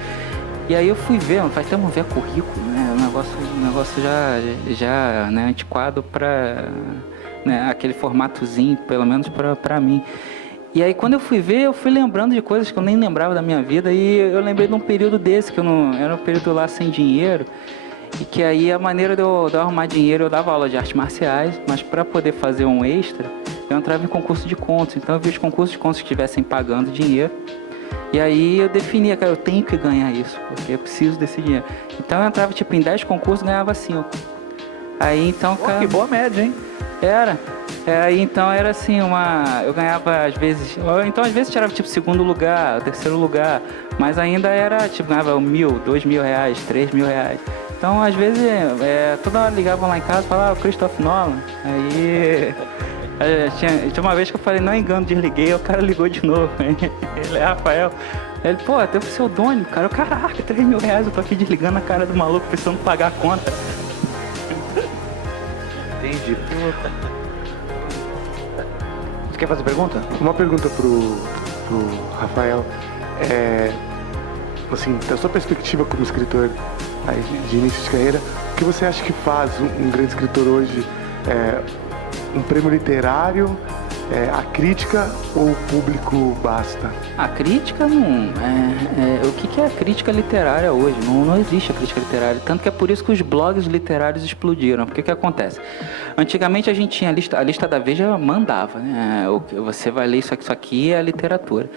E aí eu fui ver, faz tempo ver currículo, né? Um negócio já né, antiquado para, né, aquele formatozinho, pelo menos para mim. E aí quando eu fui ver, eu fui lembrando de coisas que eu nem lembrava da minha vida, e eu lembrei de um período desse, que era um período lá sem dinheiro, e que aí a maneira de eu arrumar dinheiro, eu dava aula de artes marciais, mas para poder fazer um extra, eu entrava em concurso de contos. Então eu vi os concursos de contos que estivessem pagando dinheiro. E aí eu definia, cara, eu tenho que ganhar isso, porque eu preciso desse dinheiro. Então eu entrava em 10 concursos e ganhava 5. Aí então, cara... Que boa média, hein? Aí então era assim, eu ganhava às vezes... Então às vezes tirava segundo lugar, terceiro lugar, mas ainda era ganhava R$1.000, R$2.000, R$3.000. Então às vezes toda hora ligavam lá em casa e falavam, Christopher Nolan. Aí... Tinha uma vez que eu falei, não engano, desliguei, o cara ligou de novo. Ele é Rafael. Ele, pô, tem um pseudônimo, cara. Caraca, R$3.000, eu tô aqui desligando a cara do maluco, precisando pagar a conta. Entendi. Você quer fazer pergunta? Uma pergunta pro Rafael. Assim, da sua perspectiva como escritor aí, de início de carreira, o que você acha que faz um grande escritor hoje? Um prêmio literário, a crítica ou o público basta? A crítica não... o que é a crítica literária hoje? Não existe a crítica literária. Tanto que é por isso que os blogs literários explodiram. Porque o que acontece? Antigamente a gente tinha a lista da Veja mandava, né? Você vai ler isso aqui é a literatura.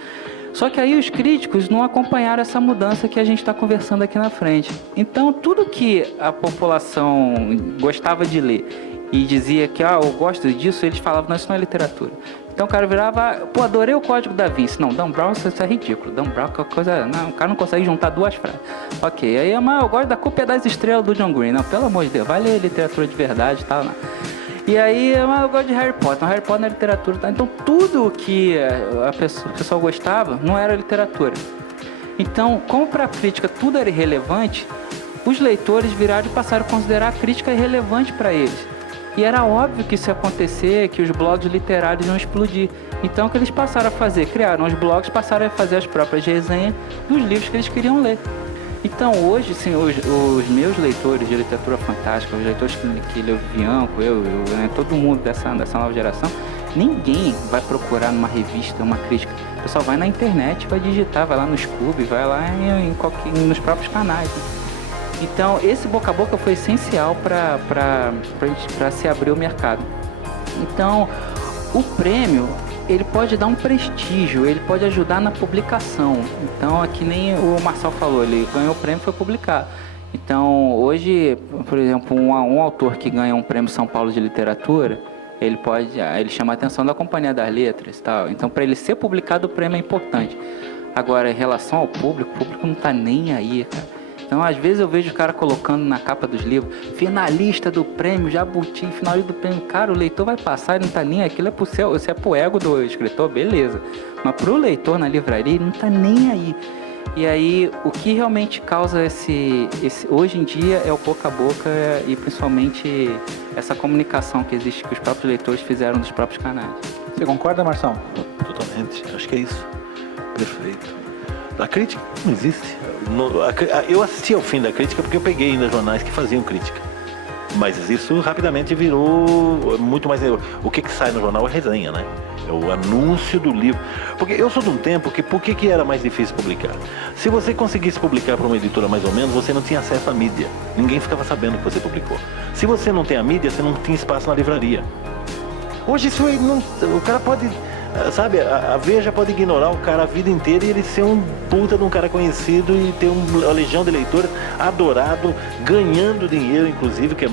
Só que aí os críticos não acompanharam essa mudança que a gente está conversando aqui na frente. Então tudo que a população gostava de ler e dizia que, eu gosto disso, eles falavam, não, isso não é literatura. Então o cara virava, pô, adorei o Código da Vinci. Não, Dan Brown, isso é ridículo. Dan Brown, que coisa... Não, o cara não consegue juntar duas frases. Ok, aí eu gosto da Culpa das Estrelas do John Green. Não, pelo amor de Deus, vai ler literatura de verdade e tal, não. E aí, eu gosto de Harry Potter. Então, Harry Potter não é literatura, tá? Então, tudo que o pessoal gostava não era literatura. Então, como para a crítica tudo era irrelevante, os leitores viraram e passaram a considerar a crítica irrelevante para eles. E era óbvio que isso ia acontecer, que os blogs literários iam explodir. Então, o que eles passaram a fazer? Criaram os blogs, passaram a fazer as próprias resenhas dos livros que eles queriam ler. Então, hoje, sim, os meus leitores de literatura fantástica, os leitores que leu Bianco, né, todo mundo dessa nova geração, ninguém vai procurar numa revista uma crítica. O pessoal vai na internet, vai digitar, vai lá no Scoob, vai lá nos próprios canais. Né? Então, esse boca a boca foi essencial para se abrir o mercado. Então, o prêmio, ele pode dar um prestígio, ele pode ajudar na publicação. Então, aqui nem o Marçal falou, ele ganhou o prêmio e foi publicar. Então, hoje, por exemplo, um autor que ganha um prêmio São Paulo de literatura, ele chama a atenção da Companhia das Letras e tal. Então, para ele ser publicado, o prêmio é importante. Agora, em relação ao público, o público não está nem aí, cara. Então, às vezes eu vejo o cara colocando na capa dos livros, finalista do prêmio, Jabuti, finalista do prêmio. Cara, o leitor vai passar, ele não tá nem aí. Aquilo é pro ego do escritor, beleza. Mas pro leitor na livraria, ele não tá nem aí. E aí, o que realmente causa esse hoje em dia é o boca a boca e principalmente essa comunicação que existe, que os próprios leitores fizeram dos próprios canais. Você concorda, Marção? Totalmente, acho que é isso. Perfeito. A crítica não existe. Eu assisti ao fim da crítica porque eu peguei ainda jornais que faziam crítica. Mas isso rapidamente virou muito mais... O que sai no jornal é resenha, né? É o anúncio do livro. Porque eu sou de um tempo que... Por que era mais difícil publicar? Se você conseguisse publicar para uma editora mais ou menos, você não tinha acesso à mídia. Ninguém ficava sabendo que você publicou. Se você não tem a mídia, você não tinha espaço na livraria. Hoje isso aí não... O cara pode... Sabe, a Veja pode ignorar o cara a vida inteira e ele ser um puta de um cara conhecido e ter uma legião de leitores adorado, ganhando dinheiro, inclusive, que é,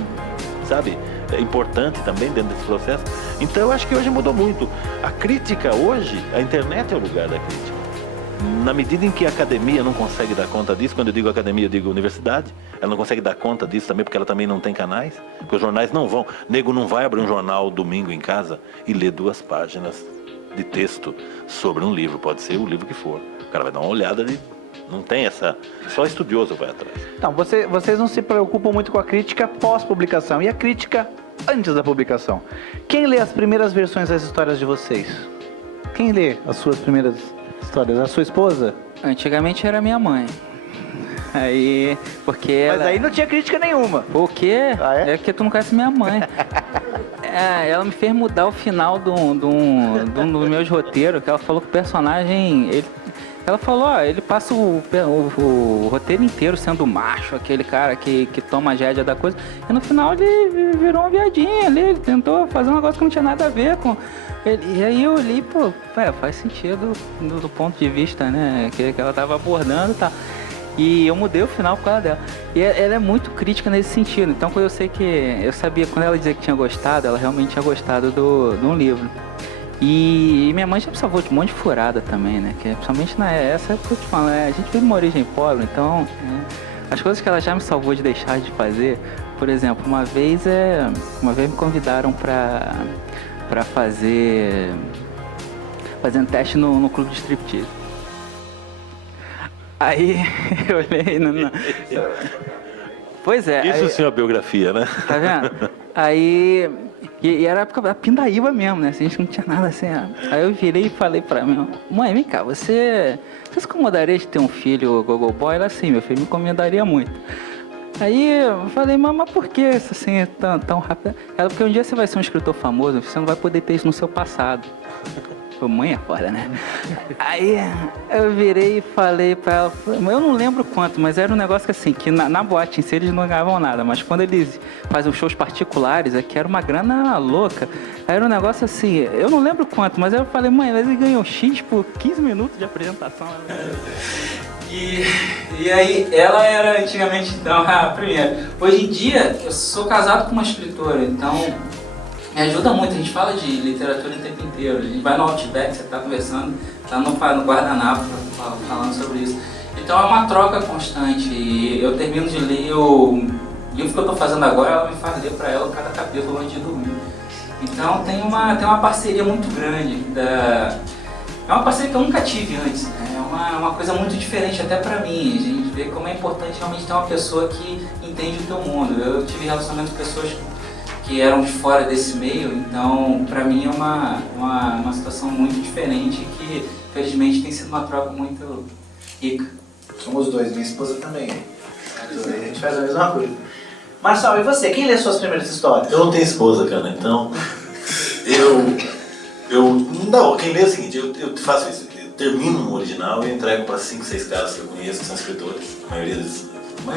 sabe, é importante também dentro desse processo. Então eu acho que hoje mudou muito. A crítica hoje, a internet é o lugar da crítica. Na medida em que a academia não consegue dar conta disso, quando eu digo academia, eu digo universidade, ela não consegue dar conta disso também, porque ela também não tem canais, porque os jornais não vão. Nego não vai abrir um jornal domingo em casa e ler 2 páginas de texto sobre um livro, pode ser o livro que for. O cara vai dar uma olhada e não tem essa... Só estudioso vai atrás. Então, vocês não se preocupam muito com a crítica pós-publicação. E a crítica antes da publicação? Quem lê as primeiras versões das histórias de vocês? Quem lê as suas primeiras histórias? A sua esposa? Antigamente era minha mãe. Aí, porque ela... Mas aí não tinha crítica nenhuma. O quê? Ah, é? É que tu não conhece minha mãe. Ela me fez mudar o final dos meus roteiros, que ela falou que o personagem... Ela falou, ele passa o roteiro inteiro sendo macho, aquele cara que toma a rédea da coisa, e no final ele virou um viadinho ali, ele tentou fazer um negócio que não tinha nada a ver com... E aí eu li, faz sentido do ponto de vista, né, que ela tava abordando e tal. E eu mudei o final por causa dela. E ela é muito crítica nesse sentido. Então, quando eu sabia, quando ela dizia que tinha gostado, ela realmente tinha gostado de um livro. E minha mãe já me salvou de um monte de furada também, né? Que, principalmente nessa época que eu te falo, a gente veio de uma origem pobre, então as coisas que ela já me salvou de deixar de fazer, por exemplo, uma vez me convidaram para fazendo teste no clube de striptease. Aí eu olhei Pois é. Isso sim é uma biografia, né? Tá vendo? Aí... E era a época da pindaíba mesmo, né? A gente não tinha nada assim. Aí eu virei e falei pra minha mãe, vem cá, você se incomodaria de ter um filho gogo boy? Ela assim, meu filho me incomodaria muito. Aí eu falei, mas por que isso assim, tão rápido? Ela, porque um dia você vai ser um escritor famoso, você não vai poder ter isso no seu passado. Mãe é foda, né? Aí eu virei e falei pra ela, eu não lembro quanto, mas era um negócio que assim, que na boate em si eles não ganhavam nada, mas quando eles faziam shows particulares, aqui era uma grana louca. Aí era um negócio assim, eu não lembro quanto, mas eu falei, mãe, mas eles ganham X por 15 minutos de apresentação. E aí, ela era antigamente, então, a primeira. Hoje em dia, eu sou casado com uma escritora, então... Me ajuda muito, a gente fala de literatura o tempo inteiro. A gente vai no Outback, você está conversando, está no guardanapo falando sobre isso. Então é uma troca constante. E eu termino de ler o livro que eu estou fazendo agora, ela me faz ler para ela cada capítulo antes de dormir. Então tem uma parceria muito grande. É uma parceria que eu nunca tive antes. Né? É uma coisa muito diferente até para mim. A gente vê como é importante realmente ter uma pessoa que entende o teu mundo. Eu tive relacionamento com pessoas que eram de fora desse meio, então para mim é uma situação muito diferente que felizmente tem sido uma troca muito rica. Somos dois, minha esposa também. A gente faz a mesma coisa. Marçal, e você? Quem lê suas primeiras histórias? Eu não tenho esposa, cara, então não, quem lê é o seguinte, eu faço isso, eu termino um original e entrego para 5, 6 caras que eu conheço, que são escritores, a maioria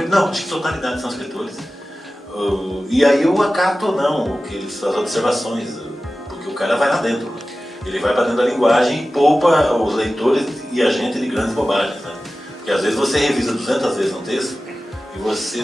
não, acho que totalidade são escritores. E aí eu acato ou não as observações, porque o cara vai lá dentro, né? Ele vai para dentro da linguagem e poupa os leitores e a gente de grandes bobagens, né? Porque às vezes você revisa 200 vezes um texto e você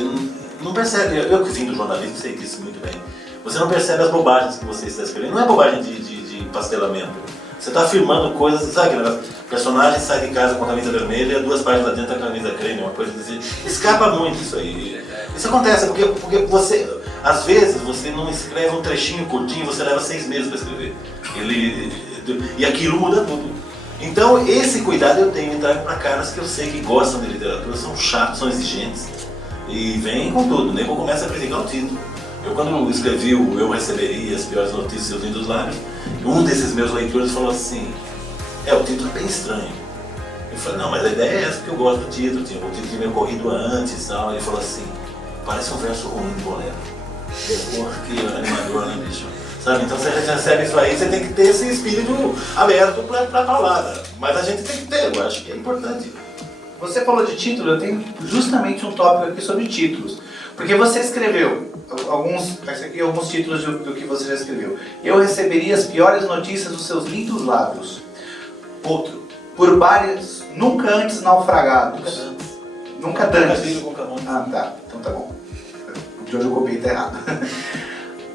não percebe, eu que vim do jornalismo sei disso muito bem, você não percebe as bobagens que você está escrevendo, não é bobagem de pastelamento, você está afirmando coisas, sabe aquele negócio, o personagem sai de casa com a camisa vermelha e 2 páginas dentro a camisa creme, uma coisa assim, escapa muito isso aí. Isso acontece porque você, às vezes, você não escreve um trechinho curtinho, você leva 6 meses para escrever. E aquilo muda tudo. Então, esse cuidado eu tenho em trago para caras que eu sei que gostam de literatura, são chatos, são exigentes. E vêm com tudo, nem vou começar a criticar o título. Eu, quando escrevi o Eu Receberia as Piores Notícias Seus Lindos Lábios, um desses meus leitores falou assim, o título é bem estranho. Eu falei, não, mas a ideia é essa, porque eu gosto do título, o título tinha me ocorrido antes e tal. Ele falou assim, parece um verso ruim de bolero. Porra, que animador, né, bicho? Sabe? Então você recebe isso aí, você tem que ter esse espírito aberto pra palavra. Mas a gente tem que ter, eu acho que é importante. Você falou de título, eu tenho justamente um tópico aqui sobre títulos. Porque você escreveu alguns títulos do que você já escreveu. Eu receberia as piores notícias dos seus lindos lábios. Outro. Por bares nunca antes naufragados. Nunca dantes. Ah, tá. Então tá bom. De onde eu copiei tá errado.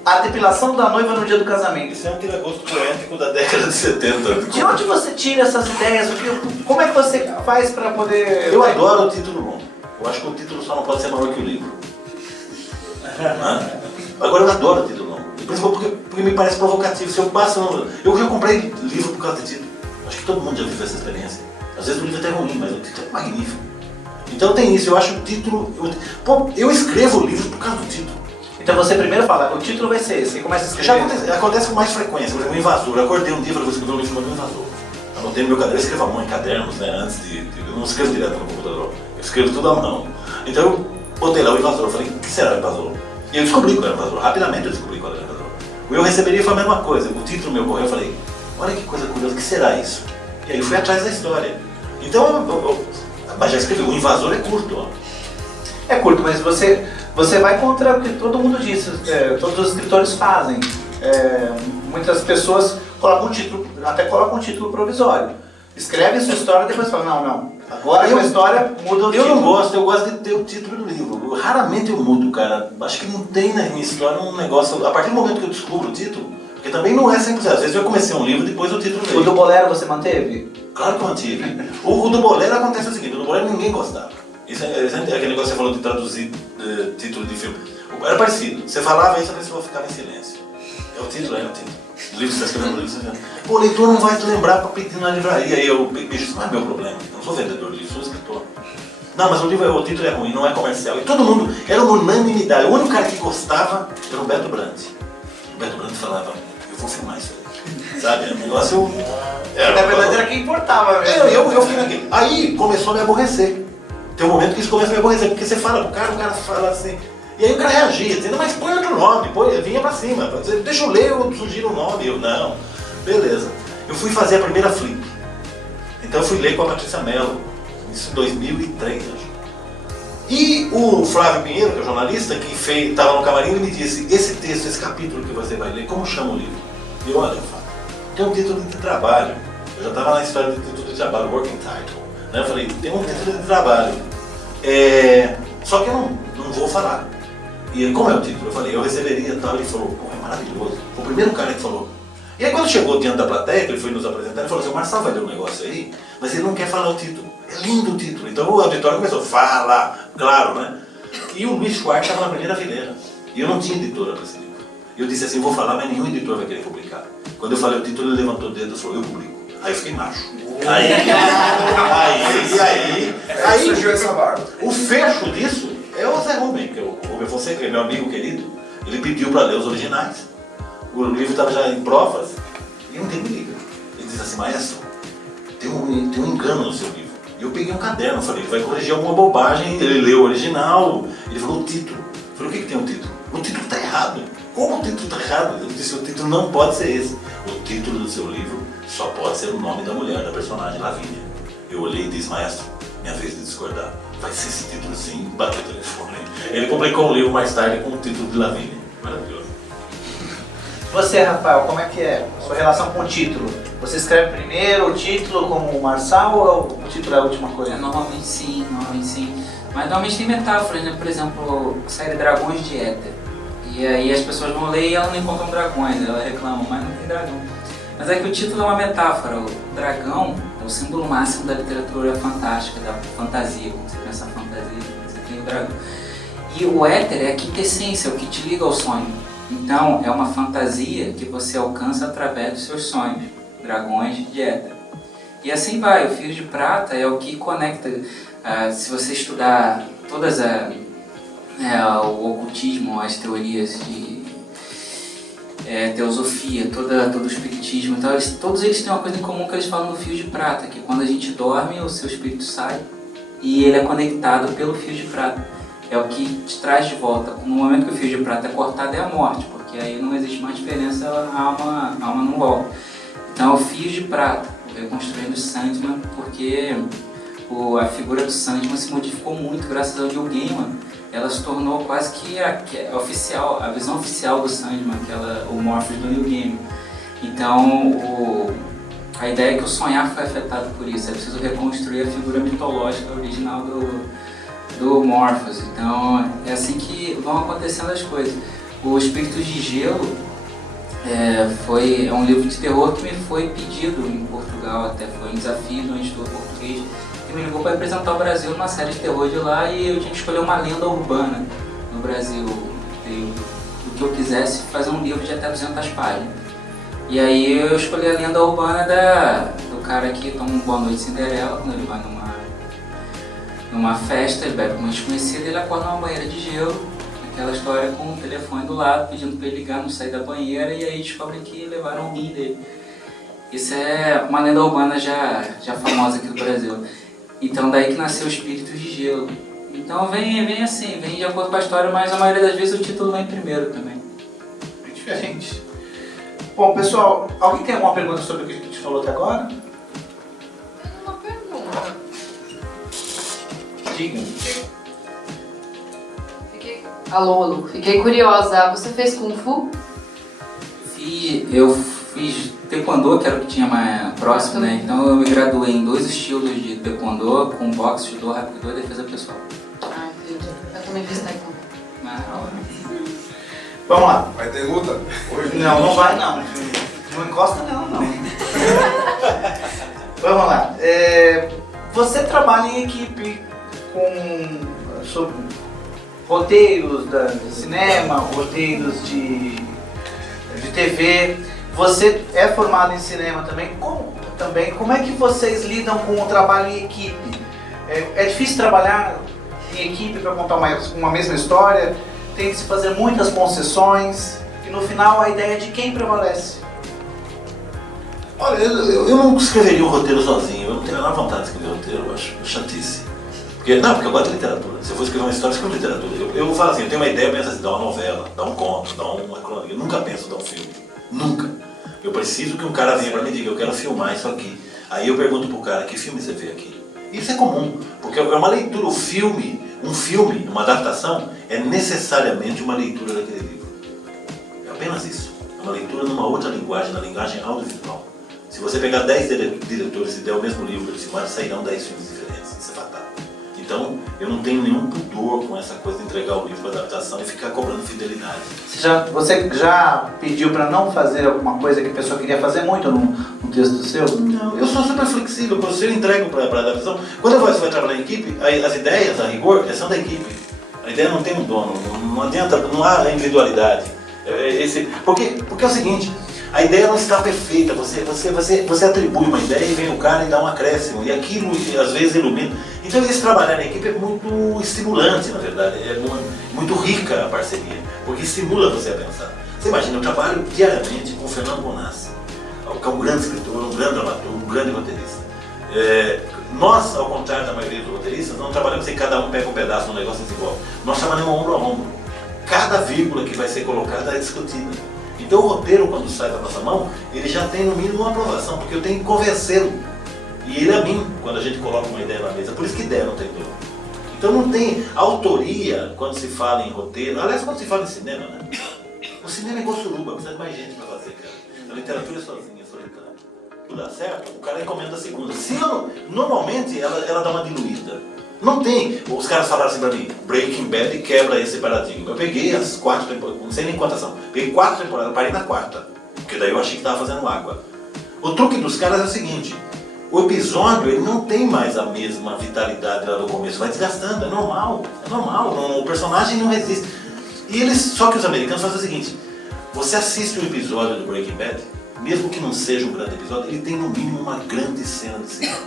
A depilação da noiva no dia do casamento. Isso é um tiragosto poético da década de 70. De onde você tira essas ideias? Como é que você faz para poder... Eu adoro o título longo. Eu acho que o título só não pode ser maior que o livro. Agora eu adoro o título longo. Principalmente porque me parece provocativo. Se eu passo... Eu já comprei livro por causa de título. Acho que todo mundo já viveu essa experiência. Às vezes o livro é até ruim, mas o título é magnífico. Então tem isso. Eu acho o título... Eu escrevo o livro por causa do título. Então você primeiro fala, o título vai ser esse, e começa a escrever. Já acontece com mais frequência, por exemplo, o invasor. Eu acordei um dia e falei, vou escrever um livro chamado Invasor. Anotei no meu caderno, eu escrevo à mão em cadernos, né, antes de... Eu não escrevo direto no computador, eu escrevo tudo à mão. Então eu botei lá o Invasor, eu falei, o que será o Invasor? E eu descobri qual era o Invasor, rapidamente eu descobri qual era o Invasor. O Eu Receberia foi a mesma coisa, o título me ocorreu, eu falei, olha que coisa curiosa, o que será isso? E aí eu fui atrás da história. Então, mas já escrevi, o Invasor é curto, ó. É curto, mas você vai contra o que todo mundo diz, todos os escritores fazem. Muitas pessoas colocam um título provisório. Escreve sua história e depois fala, não. Agora a história muda o título. Eu não gosto, eu gosto de ter o título do livro. Raramente eu mudo, cara. Acho que não tem na minha história um negócio... A partir do momento que eu descubro o título, porque também não é sempre... Às vezes eu comecei um livro e depois o título veio. O do Bolero você manteve? Claro que eu mantive. O do Bolero acontece o seguinte, o do Bolero ninguém gostava. Isso é aquele negócio que você falou de traduzir título de filme. Era parecido. Você falava isso, a pessoa ficava em silêncio. É o título. O livro que você está escrevendo, o livro você... Pô, o leitor não vai te lembrar para pedir na livraria. Aí eu, bicho, isso não é meu problema. Eu não sou vendedor de livro, sou escritor. Não, mas o título é ruim, não é comercial. E todo mundo, era uma unanimidade. O único cara que gostava era o Beto Brandt. O Beto Brandt falava, eu vou filmar isso aí. Sabe? O negócio... Na verdade era quem importava mesmo. Eu fiquei naquele. Aí começou a me aborrecer. Tem um momento que isso começa a me aborrecer, porque você fala pro cara, o cara fala assim. E aí o cara reagia, dizendo, mas põe outro nome, vinha pra cima. Deixa eu ler, eu sugiro o nome. Eu, não. Beleza. Eu fui fazer a primeira flip. Então eu fui ler com a Patrícia Mello. Isso em 2003, acho. E o Flávio Pinheiro, que é o jornalista, que estava no camarim, ele me disse, esse texto, esse capítulo que você vai ler, como chama o livro? E eu, olha, Fábio, tem um título de trabalho. Eu já estava na história do título de trabalho, Working Title. Eu falei, tem um título de trabalho, só que eu não vou falar. E ele, como é o título? Eu falei, Eu Receberia tal. Ele falou, pô, é maravilhoso. Foi o primeiro cara que falou. E aí quando chegou diante da plateia, que ele foi nos apresentar, ele falou assim, o Marçal vai ler um negócio aí, mas ele não quer falar o título. É lindo o título. Então o auditório começou, fala, claro, né? E o Luiz Schwartz estava na primeira fileira. E eu não tinha editora para esse livro. Eu disse assim, vou falar, mas nenhum editor vai querer publicar. Quando eu falei o título, ele levantou o dedo e falou, eu publico. Aí eu fiquei macho. Aí surgiu essa barba. O fecho disso é o Zé Rubem, que é o Rubem Fonseca, que é meu amigo querido. Ele pediu para ler os originais. O livro estava já em provas e um dia me liga. Ele diz assim, maestro, tem um engano no seu livro. E eu peguei um caderno, falei, ele vai corrigir alguma bobagem. Ele leu o original, ele falou o título. Eu falei, o que tem o título? O título está errado. Como o título está errado? Ele disse, o título não pode ser esse. O título do seu livro só pode ser o nome da mulher, da personagem, Lavínia. Eu olhei e disse, maestro, minha vez de discordar. Vai ser esse título sim, bateu o telefone. Ele publicou um livro mais tarde com o título de Lavínia. Maravilhoso. Você, Rafael, como é que é a sua relação com o título? Você escreve primeiro o título como o Marçal ou o título é a última coisa? Normalmente sim. Mas normalmente tem metáforas, né? Por exemplo, a série Dragões de Éter. E aí as pessoas vão ler e elas não encontram dragões, elas reclamam, mas não tem dragão. Mas é que o título é uma metáfora. O dragão é o símbolo máximo da literatura fantástica, da fantasia. Quando você pensa em fantasia, você tem o dragão. E o éter é a quintessência, é o que te liga ao sonho. Então, é uma fantasia que você alcança através dos seus sonhos. Dragões de éter. E assim vai, o fio de prata é o que conecta. Se você estudar todas o ocultismo, as teorias de teosofia, todo o espiritismo, então todos eles têm uma coisa em comum que eles falam do fio de prata, que quando a gente dorme, o seu espírito sai e ele é conectado pelo fio de prata. é o que te traz de volta. No momento que o fio de prata é cortado, é a morte, porque aí não existe mais diferença, a alma não volta. Então, é o fio de prata, reconstruindo o Sandman, porque a figura do Sandman se modificou muito graças ao Neil Gaiman. Ela se tornou quase que a visão oficial do Sandman, o Morpheus do Neil Gaiman. Então, a ideia é que o sonhar foi afetado por isso, é preciso reconstruir a figura mitológica original do Morpheus. Então, é assim que vão acontecendo as coisas. O Espíritos de Gelo é um livro de terror que me foi pedido em Portugal, até foi um desafio do Instituto Português, que me ligou para representar o Brasil numa série de terror de lá, e eu tinha que escolher uma lenda urbana no Brasil, do que eu quisesse fazer um livro de até 200 páginas. E aí eu escolhi a lenda urbana do cara que toma um Boa Noite Cinderela, quando ele vai numa festa, ele bebe com uma desconhecida, ele acorda numa banheira de gelo, aquela história com o telefone do lado, pedindo para ele ligar, não sair da banheira, e aí descobre que levaram o rim dele. Isso é uma lenda urbana já famosa aqui no Brasil. Então daí que nasceu Espíritos de Gelo. Então vem assim, vem de acordo com a história, mas a maioria das vezes o título vem primeiro também. É diferente. Bom, pessoal, alguém tem alguma pergunta sobre o que a gente falou até agora? Uma pergunta. Diga. Alô, fiquei curiosa. Você fez Kung Fu? Eu fiz Taekwondo, que era o que tinha mais próximo, né? Então eu me graduei em 2 estilos de Taekwondo, com boxe, judô, rapidô e defesa pessoal. Ah, entendi. Eu também fiz Taekwondo. Vamos lá. Vai ter luta? Hoje Não vai não. Não encosta nela não. Vamos lá. Você trabalha em equipe sobre roteiros de cinema, roteiros de TV. Você é formado em cinema também. Como é que vocês lidam com o trabalho em equipe? É difícil trabalhar em equipe para contar uma mesma história? Tem que se fazer muitas concessões e no final a ideia de quem prevalece. Olha, eu não escreveria um roteiro sozinho, eu não tenho a menor vontade de escrever roteiro, eu acho chatice. Porque eu gosto de literatura. Se eu for escrever uma história, eu escrevo literatura. Eu falo assim, eu tenho uma ideia, eu penso assim, dá uma novela, dá um conto, dá uma crônica. Eu nunca penso em dar um filme. Nunca. Eu preciso que um cara venha pra mim e diga, eu quero filmar isso aqui. Aí eu pergunto pro cara, que filme você vê aqui? Isso é comum, porque é uma leitura, um filme, uma adaptação, é necessariamente uma leitura daquele livro. É apenas isso. É uma leitura numa outra linguagem, na linguagem audiovisual. Se você pegar 10 diretores e der o mesmo livro, eles sairão 10 filmes diferentes. Isso é fatal. Então, eu não tenho nenhum pudor com essa coisa de entregar o livro para adaptação e ficar cobrando fidelidade. Você já pediu para não fazer alguma coisa que a pessoa queria fazer muito no texto seu? Não, eu sou super flexível. Quando eu entrego para a adaptação, quando você vai trabalhar em equipe, as ideias, a rigor, são da equipe. A ideia não tem um dono, não adianta, não há individualidade. Porque é o seguinte, a ideia não está perfeita, você atribui uma ideia e vem o cara e dá um acréscimo, e aquilo às vezes ilumina. Então esse trabalhar na equipe é muito estimulante, na verdade, é muito rica a parceria, porque estimula você a pensar. Você imagina, eu trabalho diariamente com o Fernando Bonassi, que é um grande escritor, um grande dramaturgo, um grande roteirista. Nós, ao contrário da maioria dos roteiristas, não trabalhamos em cada um pega um pedaço do negócio e desenvolve. Nós trabalhamos ombro a ombro. Cada vírgula que vai ser colocada é discutida. Então o roteiro, quando sai da nossa mão, ele já tem no mínimo uma aprovação, porque eu tenho que convencê-lo. E ele é mim, quando a gente coloca uma ideia na mesa. Por isso que ideia não tem dono. Então não tem autoria quando se fala em roteiro. Aliás, quando se fala em cinema, né? O cinema é igual suruba, precisa de mais gente para fazer, cara. A literatura é sozinha, solitária. Tudo dá certo, o cara encomenda a segunda. Se normalmente ela dá uma diluída. Não tem. Os caras falaram assim pra mim, Breaking Bad quebra esse paradigma. Eu peguei as 4 temporadas, não sei nem quantas são. Peguei 4 temporadas, parei na 4ª. Porque daí eu achei que tava fazendo água. O truque dos caras é o seguinte, o episódio ele não tem mais a mesma vitalidade lá do começo, vai desgastando, é normal, o personagem não resiste. Só que os americanos fazem o seguinte, você assiste um episódio do Breaking Bad, mesmo que não seja um grande episódio, ele tem no mínimo uma grande cena de cinema.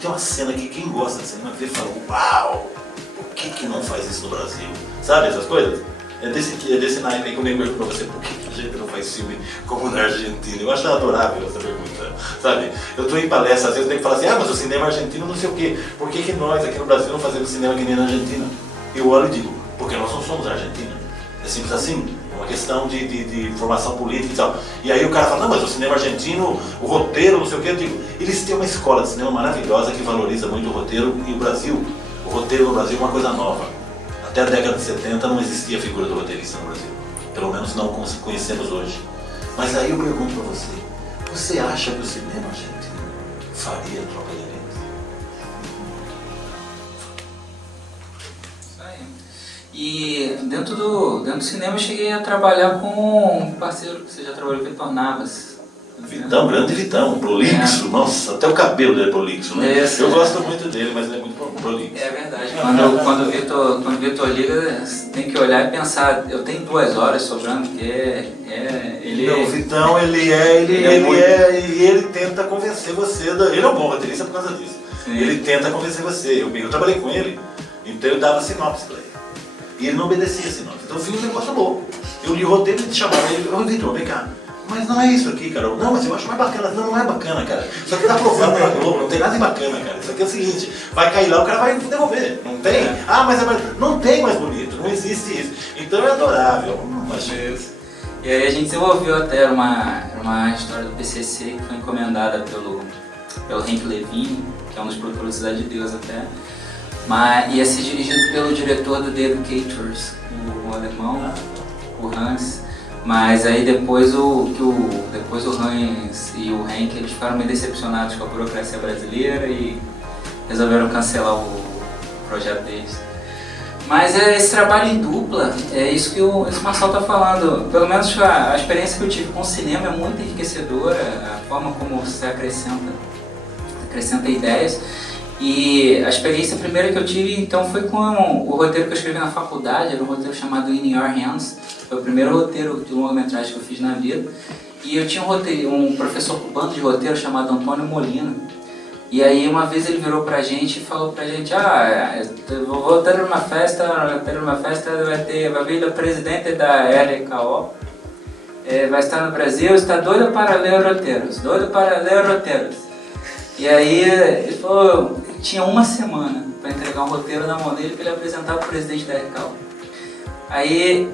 Tem uma cena que quem gosta de cinema vê e fala, uau, por que não faz isso no Brasil? Sabe essas coisas? É desse naipe aí que eu me pergunto pra você, por que a gente não faz filme como na Argentina? Eu acho adorável essa pergunta, sabe? Eu estou em palestra, às vezes eu tenho que falar assim, mas o cinema argentino não sei o quê. Por que nós aqui no Brasil não fazemos cinema que nem na Argentina? Eu olho e digo, porque nós não somos Argentina. É simples assim, é uma questão de formação política e tal. E aí o cara fala, não, mas o cinema argentino, o roteiro, não sei o que, eu digo, eles têm uma escola de cinema maravilhosa que valoriza muito o roteiro, e o roteiro no Brasil é uma coisa nova. Até a década de 70 não existia a figura do roteirista no Brasil, pelo menos não conhecemos hoje. Mas aí eu pergunto para você, você acha que o cinema argentino faria Tropa de Elite? Isso aí. E dentro do cinema eu cheguei a trabalhar com um parceiro que você já trabalhou, Vitor Navas. Vitão, grande Vitão, prolixo, nossa, até o cabelo dele é prolixo, né? Eu gosto muito dele, mas ele é muito prolixo. É verdade, quando o Vitor liga, tem que olhar e pensar, eu tenho 2 horas sobrando, porque ele... Não, o Vitão, ele tenta convencer você, ele é um bom roteirista por causa disso. Sim. Ele tenta convencer você, eu trabalhei com ele, então eu dava sinopse pra ele. E ele não obedecia a sinopse, então eu fiz um negócio louco. Eu li o roteiro e chamava ele, ô Vitor, vem cá. Mas não é isso aqui, cara. Não, mas eu acho mais bacana. Não, não é bacana, cara. Isso aqui tá provando na Globo, não tem nada de bacana, cara. Isso aqui é o seguinte, vai cair lá, o cara vai devolver. Não tem? Ah, mas é mais... Não tem mais bonito, não existe isso. Então é adorável. Isso. E aí a gente desenvolveu até uma história do PCC que foi encomendada pelo Hank Levine, que é um dos produtores da Cidade de Deus até. Mas ia ser dirigido pelo diretor do The Educators, o alemão, o Hans. Mas aí depois o Hans e o Hank, eles ficaram meio decepcionados com a burocracia brasileira e resolveram cancelar o projeto deles. Mas esse trabalho em dupla, é isso que esse Marçal está falando. Pelo menos a experiência que eu tive com o cinema é muito enriquecedora, a forma como você acrescenta ideias. E a experiência primeira que eu tive, então, foi com o roteiro que eu escrevi na faculdade, era um roteiro chamado In Your Hands. Foi o primeiro roteiro de longa-metragem que eu fiz na vida. E eu tinha um professor cubano de roteiro chamado Antônio Molina. E aí uma vez ele virou pra gente e falou pra gente, eu vou ter uma festa, vai vir o presidente da RKO, vai estar no Brasil, está doido para ler roteiros. E aí ele falou, tinha uma semana para entregar um roteiro na mão dele para ele apresentar para o presidente da RKO. Aí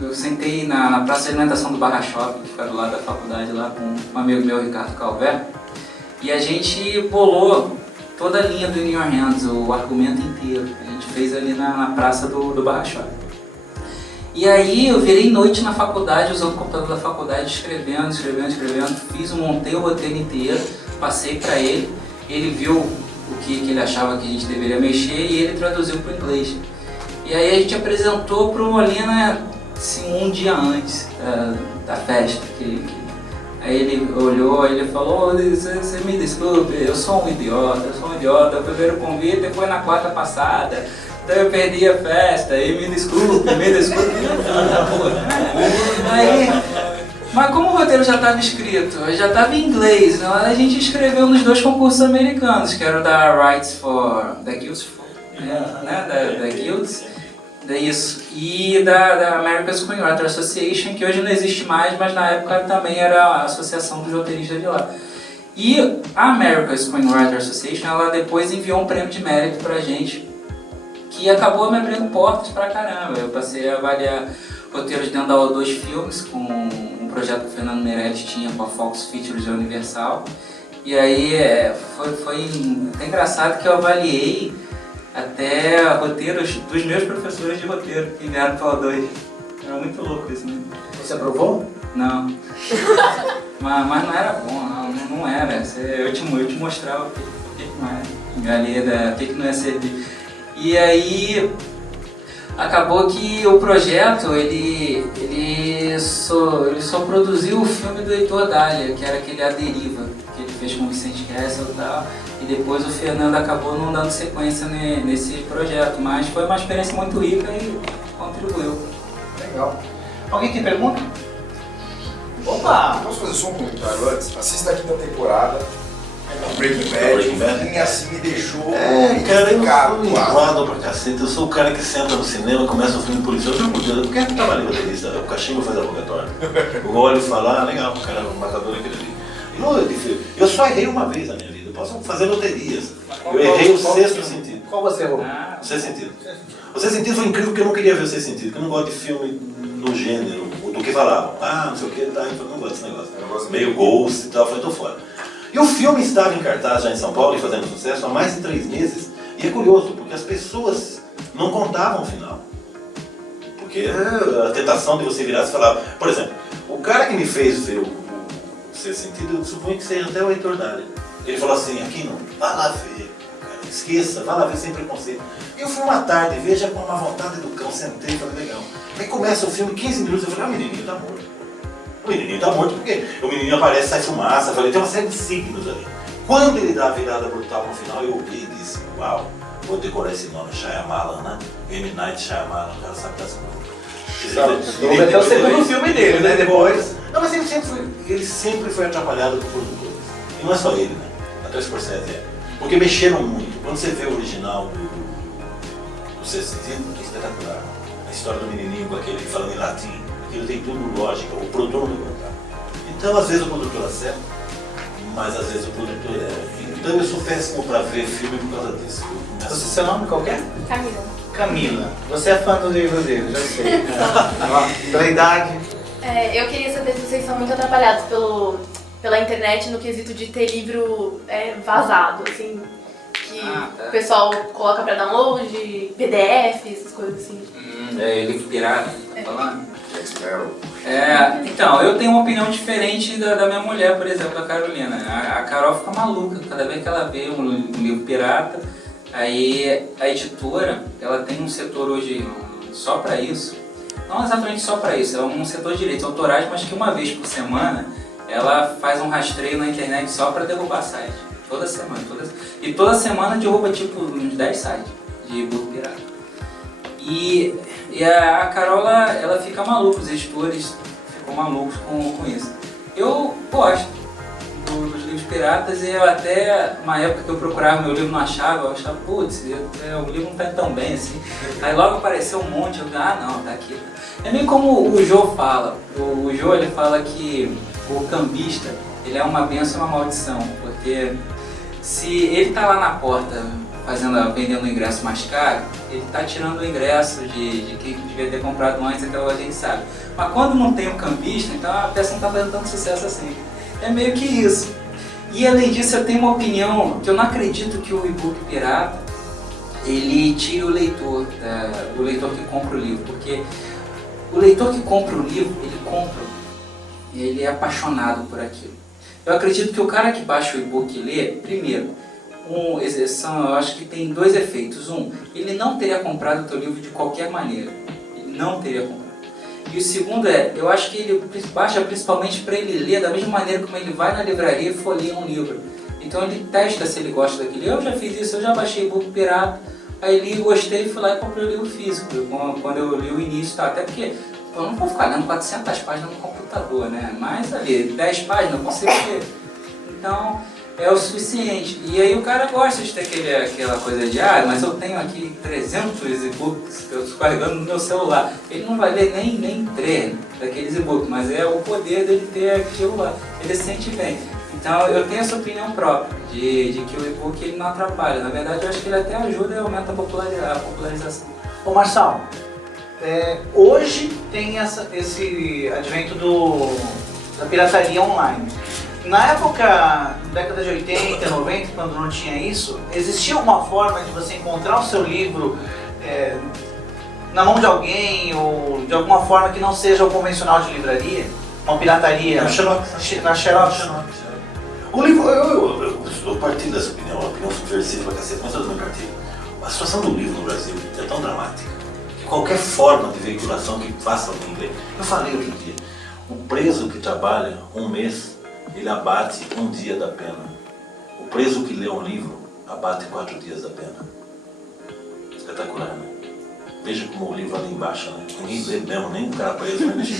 eu sentei na praça de alimentação do Barra Shopping, que fica do lado da faculdade lá, com um amigo meu, Ricardo Calvé, e a gente bolou toda a linha do In Your Hands, o argumento inteiro. A gente fez ali na praça do Barra Shopping. E aí eu virei noite na faculdade, usando o computador da faculdade, escrevendo, montei o roteiro inteiro, passei para ele, ele viu o que ele achava que a gente deveria mexer e ele traduziu para o inglês. E aí a gente apresentou para o Molina assim, um dia antes da festa. Aí ele olhou e ele falou, você me desculpe, eu sou um idiota, o primeiro convite foi na quarta passada, então eu perdi a festa, e me desculpe. Mas como o roteiro já estava escrito, já estava em inglês, então a gente escreveu nos 2 concursos americanos, que era o da Rights for the Guilds, da Guilds, isso, e da American Screenwriter Association, que hoje não existe mais, mas na época também era a associação dos roteiristas de lá. E a American Screenwriter Association, ela depois enviou um prêmio de mérito pra gente, que acabou me abrindo portas pra caramba. Eu passei a avaliar roteiros dentro da O2 Filmes, com um projeto que o Fernando Meirelles tinha com a Fox Features da Universal. E aí foi até engraçado que eu avaliei até roteiros dos meus professores de roteiro que vieram para o O2. Era muito louco isso, né? Você aprovou? Não. mas não era bom, não era. Eu te mostrava o que não era. O que não ia servir. E aí acabou que o projeto ele só produziu o filme do Heitor Dália, que era aquele A Deriva, que ele fez com o Vicente Kessel e tal, e depois o Fernando acabou não dando sequência nesse projeto, mas foi uma experiência muito rica e contribuiu. Legal. Alguém tem pergunta? Opa! Posso fazer só um comentário antes? Assista a 5ª temporada, Breaking Bad, nem assim me deixou cara, eu sou enjoado pra cacete, eu sou o cara que senta no cinema, começa o filme policial, eu por Deus, por que eu trabalhei roteirista? O cachimbo faz avocatório. Eu olho e falo, legal, o cara é um matador aquele ali. Eu só errei uma vez na minha vida, eu posso fazer loterias. Eu errei o 6º sentido. Qual você errou? O Sexto Sentido. O Sexto Sentido foi incrível porque eu não queria ver o Sexto Sentido, porque eu não gosto de filme no gênero, do que falavam. Não sei o que, tá, eu não gosto desse negócio. Meio Ghost e tal, eu falei, tô fora. E o filme estava em cartaz já em São Paulo e fazendo sucesso há mais de 3 meses. E é curioso, porque as pessoas não contavam o final. Porque a tentação de você virar e falar... Por exemplo, o cara que me fez ver o Sexto Sentido, eu suponho que seja até o Heitor Dália. Ele falou assim, aqui não, vá lá ver. Cara, esqueça, vá lá ver sem preconceito. E eu fui uma tarde, veja com uma vontade do cão, sentei e falei, legal. Aí começa o filme, 15 minutos, eu falei, o menininho tá morto. O menininho tá morto porque o menininho aparece, sai fumaça, eu falei, tem uma série de signos ali. Quando ele dá a virada brutal no final, eu ouvi e disse, uau, vou decorar esse nome, Shyamalan, né? M. Night Shyamalan, o cara sabe das coisas. Houve até o segundo filme dele, né? Depois. Não, mas ele sempre foi atrapalhado por produtores. E não é só ele, né? Até o Scorsese é. Porque mexeram muito. Quando você vê o original do Sexto Sentido, que é espetacular. A história do menininho com aquele falando em latim, aquilo tem tudo lógica, o produtor não vai contar. Então, às vezes o produtor acerta, mas às vezes o produtor é. Então eu sou péssimo para ver filme por causa disso. Seu nome qual que é? Camila. Camila. Você é fã do livro dele, já sei. Pela idade. Eu queria saber se vocês são muito atrapalhados pela internet no quesito de ter livro vazado, assim, que o pessoal coloca pra download, PDF, essas coisas assim. Livro pirata, tá falando? Então, eu tenho uma opinião diferente da minha mulher, por exemplo, a Carolina. A Carol fica maluca cada vez que ela vê um livro pirata. Aí a editora, ela tem um setor hoje só para isso. Não exatamente só para isso, é um setor de direitos autorais, mas que uma vez por semana ela faz um rastreio na internet só para derrubar site. Toda semana. E toda semana derruba tipo uns 10 sites de e-book pirata. E a Carol, ela fica maluca, os editores ficam malucos com isso. Eu gosto dos livros piratas e eu até, uma época que eu procurava meu livro não achava, eu achava, putz, o livro não tá tão bem assim. Aí logo apareceu um monte, eu digo, não, tá aqui. É meio como o Jô fala, o Jô ele fala que o cambista, ele é uma bênção e uma maldição, porque se ele tá lá na porta vendendo o ingresso mais caro, ele está tirando o ingresso de quem devia ter comprado antes, então a gente sabe. Mas quando não tem um cambista, então a peça não está fazendo tanto sucesso assim. É meio que isso. E além disso, eu tenho uma opinião que eu não acredito que o e-book pirata ele tire o leitor que compra o livro, porque o leitor que compra o livro, ele é apaixonado por aquilo. Eu acredito que o cara que baixa o e-book e lê, primeiro, eu acho que tem 2 efeitos. Ele não teria comprado o teu livro de qualquer maneira. Ele não teria comprado. E o segundo eu acho que ele baixa principalmente para ele ler da mesma maneira como ele vai na livraria e folheia um livro. Então ele testa se ele gosta daquilo. Eu já fiz isso, eu já baixei e-book pirata, aí li, gostei, fui lá e comprei o livro físico. Quando eu li o início, tá? Até porque eu não vou ficar lendo 400 páginas no computador, né? Mas ali, 10 páginas eu consigo ler. Então é o suficiente. E aí o cara gosta de ter aquela coisa de mas eu tenho aqui 300 e-books que eu estou carregando no meu celular. Ele não vai ler nem 3 daqueles e-books, mas é o poder dele ter aquilo lá. Ele se sente bem. Então eu tenho essa opinião própria de que o e-book ele não atrapalha. Na verdade eu acho que ele até ajuda e aumenta a popularização. Ô Marçal, hoje tem esse advento da pirataria online. Na época, década de 80, 90, quando não tinha isso, existia alguma forma de você encontrar o seu livro na mão de alguém ou de alguma forma que não seja o convencional de livraria? Uma pirataria? Na Xerox. O livro, eu partilho dessa opinião, uma opinião subversiva pra cacete, mas eu também partilho. A situação do livro no Brasil é tão dramática que qualquer forma de veiculação que faça alguém ler. Eu falei outro dia, o preso que trabalha um mês, ele abate um dia da pena. O preso que lê um livro abate 4 dias da pena. Espetacular, né? Veja como o livro ali embaixo, né? Ninguém lê mesmo, nem um cara preso vai mexer.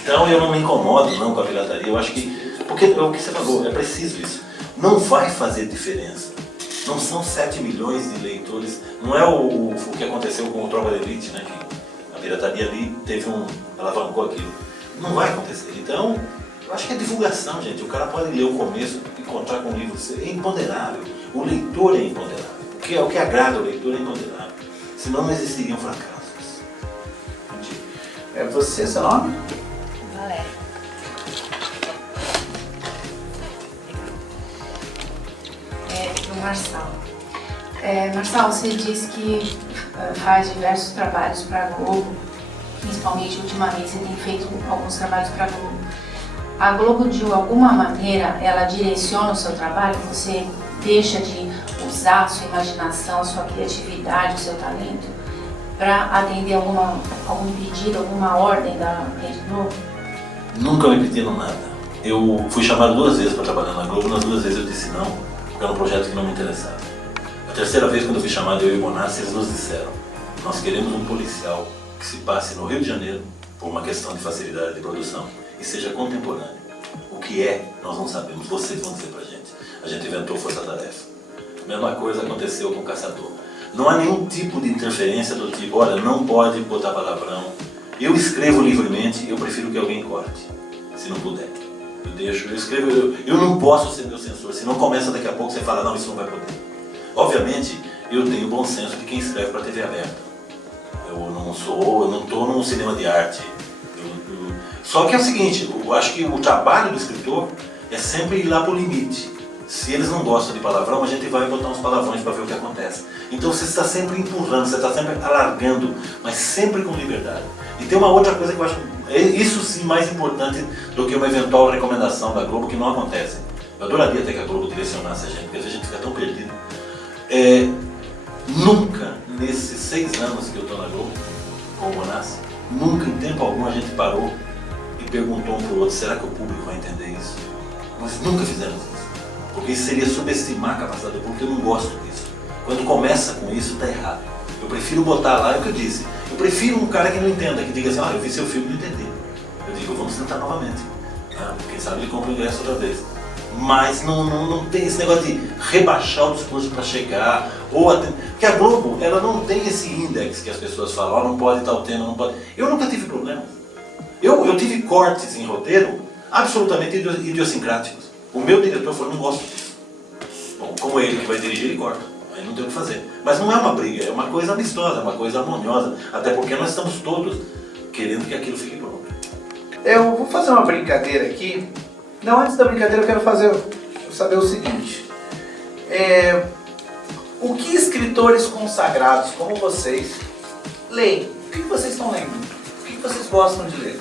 Então eu não me incomodo não com a pirataria, eu acho que... Porque é o que você falou, é preciso isso. Não vai fazer diferença. Não são 7 milhões de leitores, não é o que aconteceu com o Tropa de Elite, né? Que a pirataria ali alavancou aquilo. Não vai acontecer. Então... Eu acho que é divulgação, gente. O cara pode ler o começo e encontrar com um livro. É imponderável. O leitor é imponderável. que é o que agrada o leitor é incondenável. Senão não existiriam fracassos. É você, seu nome? Valéria. Pro Marçal. Marçal, você disse que faz diversos trabalhos para a Globo, principalmente ultimamente você tem feito alguns trabalhos para a Globo. A Globo, de alguma maneira, ela direciona o seu trabalho? Você deixa de usar a sua imaginação, a sua criatividade, o seu talento para atender algum pedido, alguma ordem da Rede Globo? Nunca me pediram nada. Eu fui chamado 2 vezes para trabalhar na Globo, nas 2 vezes eu disse não, porque era um projeto que não me interessava. A 3ª vez, quando eu fui chamado, eu e o Bonassi, eles nos disseram: nós queremos um policial que se passe no Rio de Janeiro, por uma questão de facilidade de produção, e seja contemporâneo. O que é, nós não sabemos, vocês vão dizer pra gente. A gente inventou força-tarefa. A mesma coisa aconteceu com o Caçador. Não há nenhum tipo de interferência do tipo, olha, não pode botar palavrão. Eu escrevo livremente, eu prefiro que alguém corte, se não puder. Eu escrevo, eu não posso ser meu censor, senão começa daqui a pouco você fala, não, isso não vai poder. Obviamente, eu tenho bom senso de quem escreve para TV aberta. Eu não estou num cinema de arte. Só que é o seguinte, eu acho que o trabalho do escritor é sempre ir lá pro limite. Se eles não gostam de palavrão, a gente vai botar uns palavrões para ver o que acontece. Então você está sempre empurrando, você está sempre alargando, mas sempre com liberdade. E tem uma outra coisa que eu acho, isso sim, mais importante do que uma eventual recomendação da Globo, que não acontece. Eu adoraria até que a Globo direcionasse a gente, porque a gente fica tão perdido. Nunca, nesses 6 anos que eu estou na Globo, com o Bonassi, nunca em tempo algum a gente parou e perguntou um para o outro, será que o público vai entender isso? Nós nunca fizemos isso, porque isso seria subestimar a capacidade do público, eu não gosto disso. Quando começa com isso, está errado. Eu prefiro botar lá, é o que eu disse, eu prefiro um cara que não entenda, que diga assim, eu vi seu filme e não entendi. Eu digo, vamos tentar novamente. Quem sabe ele compra o ingresso outra vez. Mas não tem esse negócio de rebaixar o discurso para chegar, porque a Globo, ela não tem esse índex que as pessoas falam, não pode tal tema, não pode. Eu nunca tive problema. Eu tive cortes em roteiro absolutamente idiosincráticos. O meu diretor falou, não gosto disso. Bom, como ele que vai dirigir, ele corta. Aí não tem o que fazer. Mas não é uma briga, é uma coisa amistosa, é uma coisa harmoniosa, até porque nós estamos todos querendo que aquilo fique pronto. Eu vou fazer uma brincadeira aqui. Não, antes da brincadeira eu quero saber o seguinte. O que escritores consagrados como vocês leem? O que vocês estão lendo? O que vocês gostam de ler?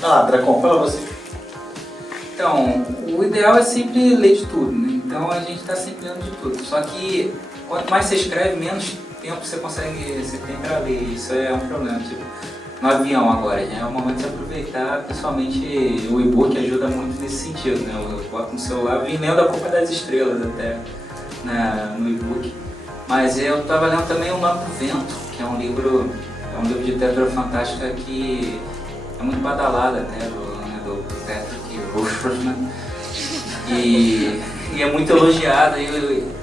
Vai lá, Dracon, fala você. Então, o ideal é sempre ler de tudo, né? Então a gente está sempre lendo de tudo. Só que quanto mais você escreve, menos tempo você tem para ler. Isso é um problema. Tipo, no avião agora, né? É o momento de você aproveitar, principalmente o e-book ajuda muito nesse sentido, né? Eu boto no celular, vim lendo A Culpa das Estrelas até no e-book. Mas eu estava lendo também O Nome do Vento, que é um livro de literatura fantástica que é muito badalado até, do Patrick Rothfuss, né? E é muito elogiado.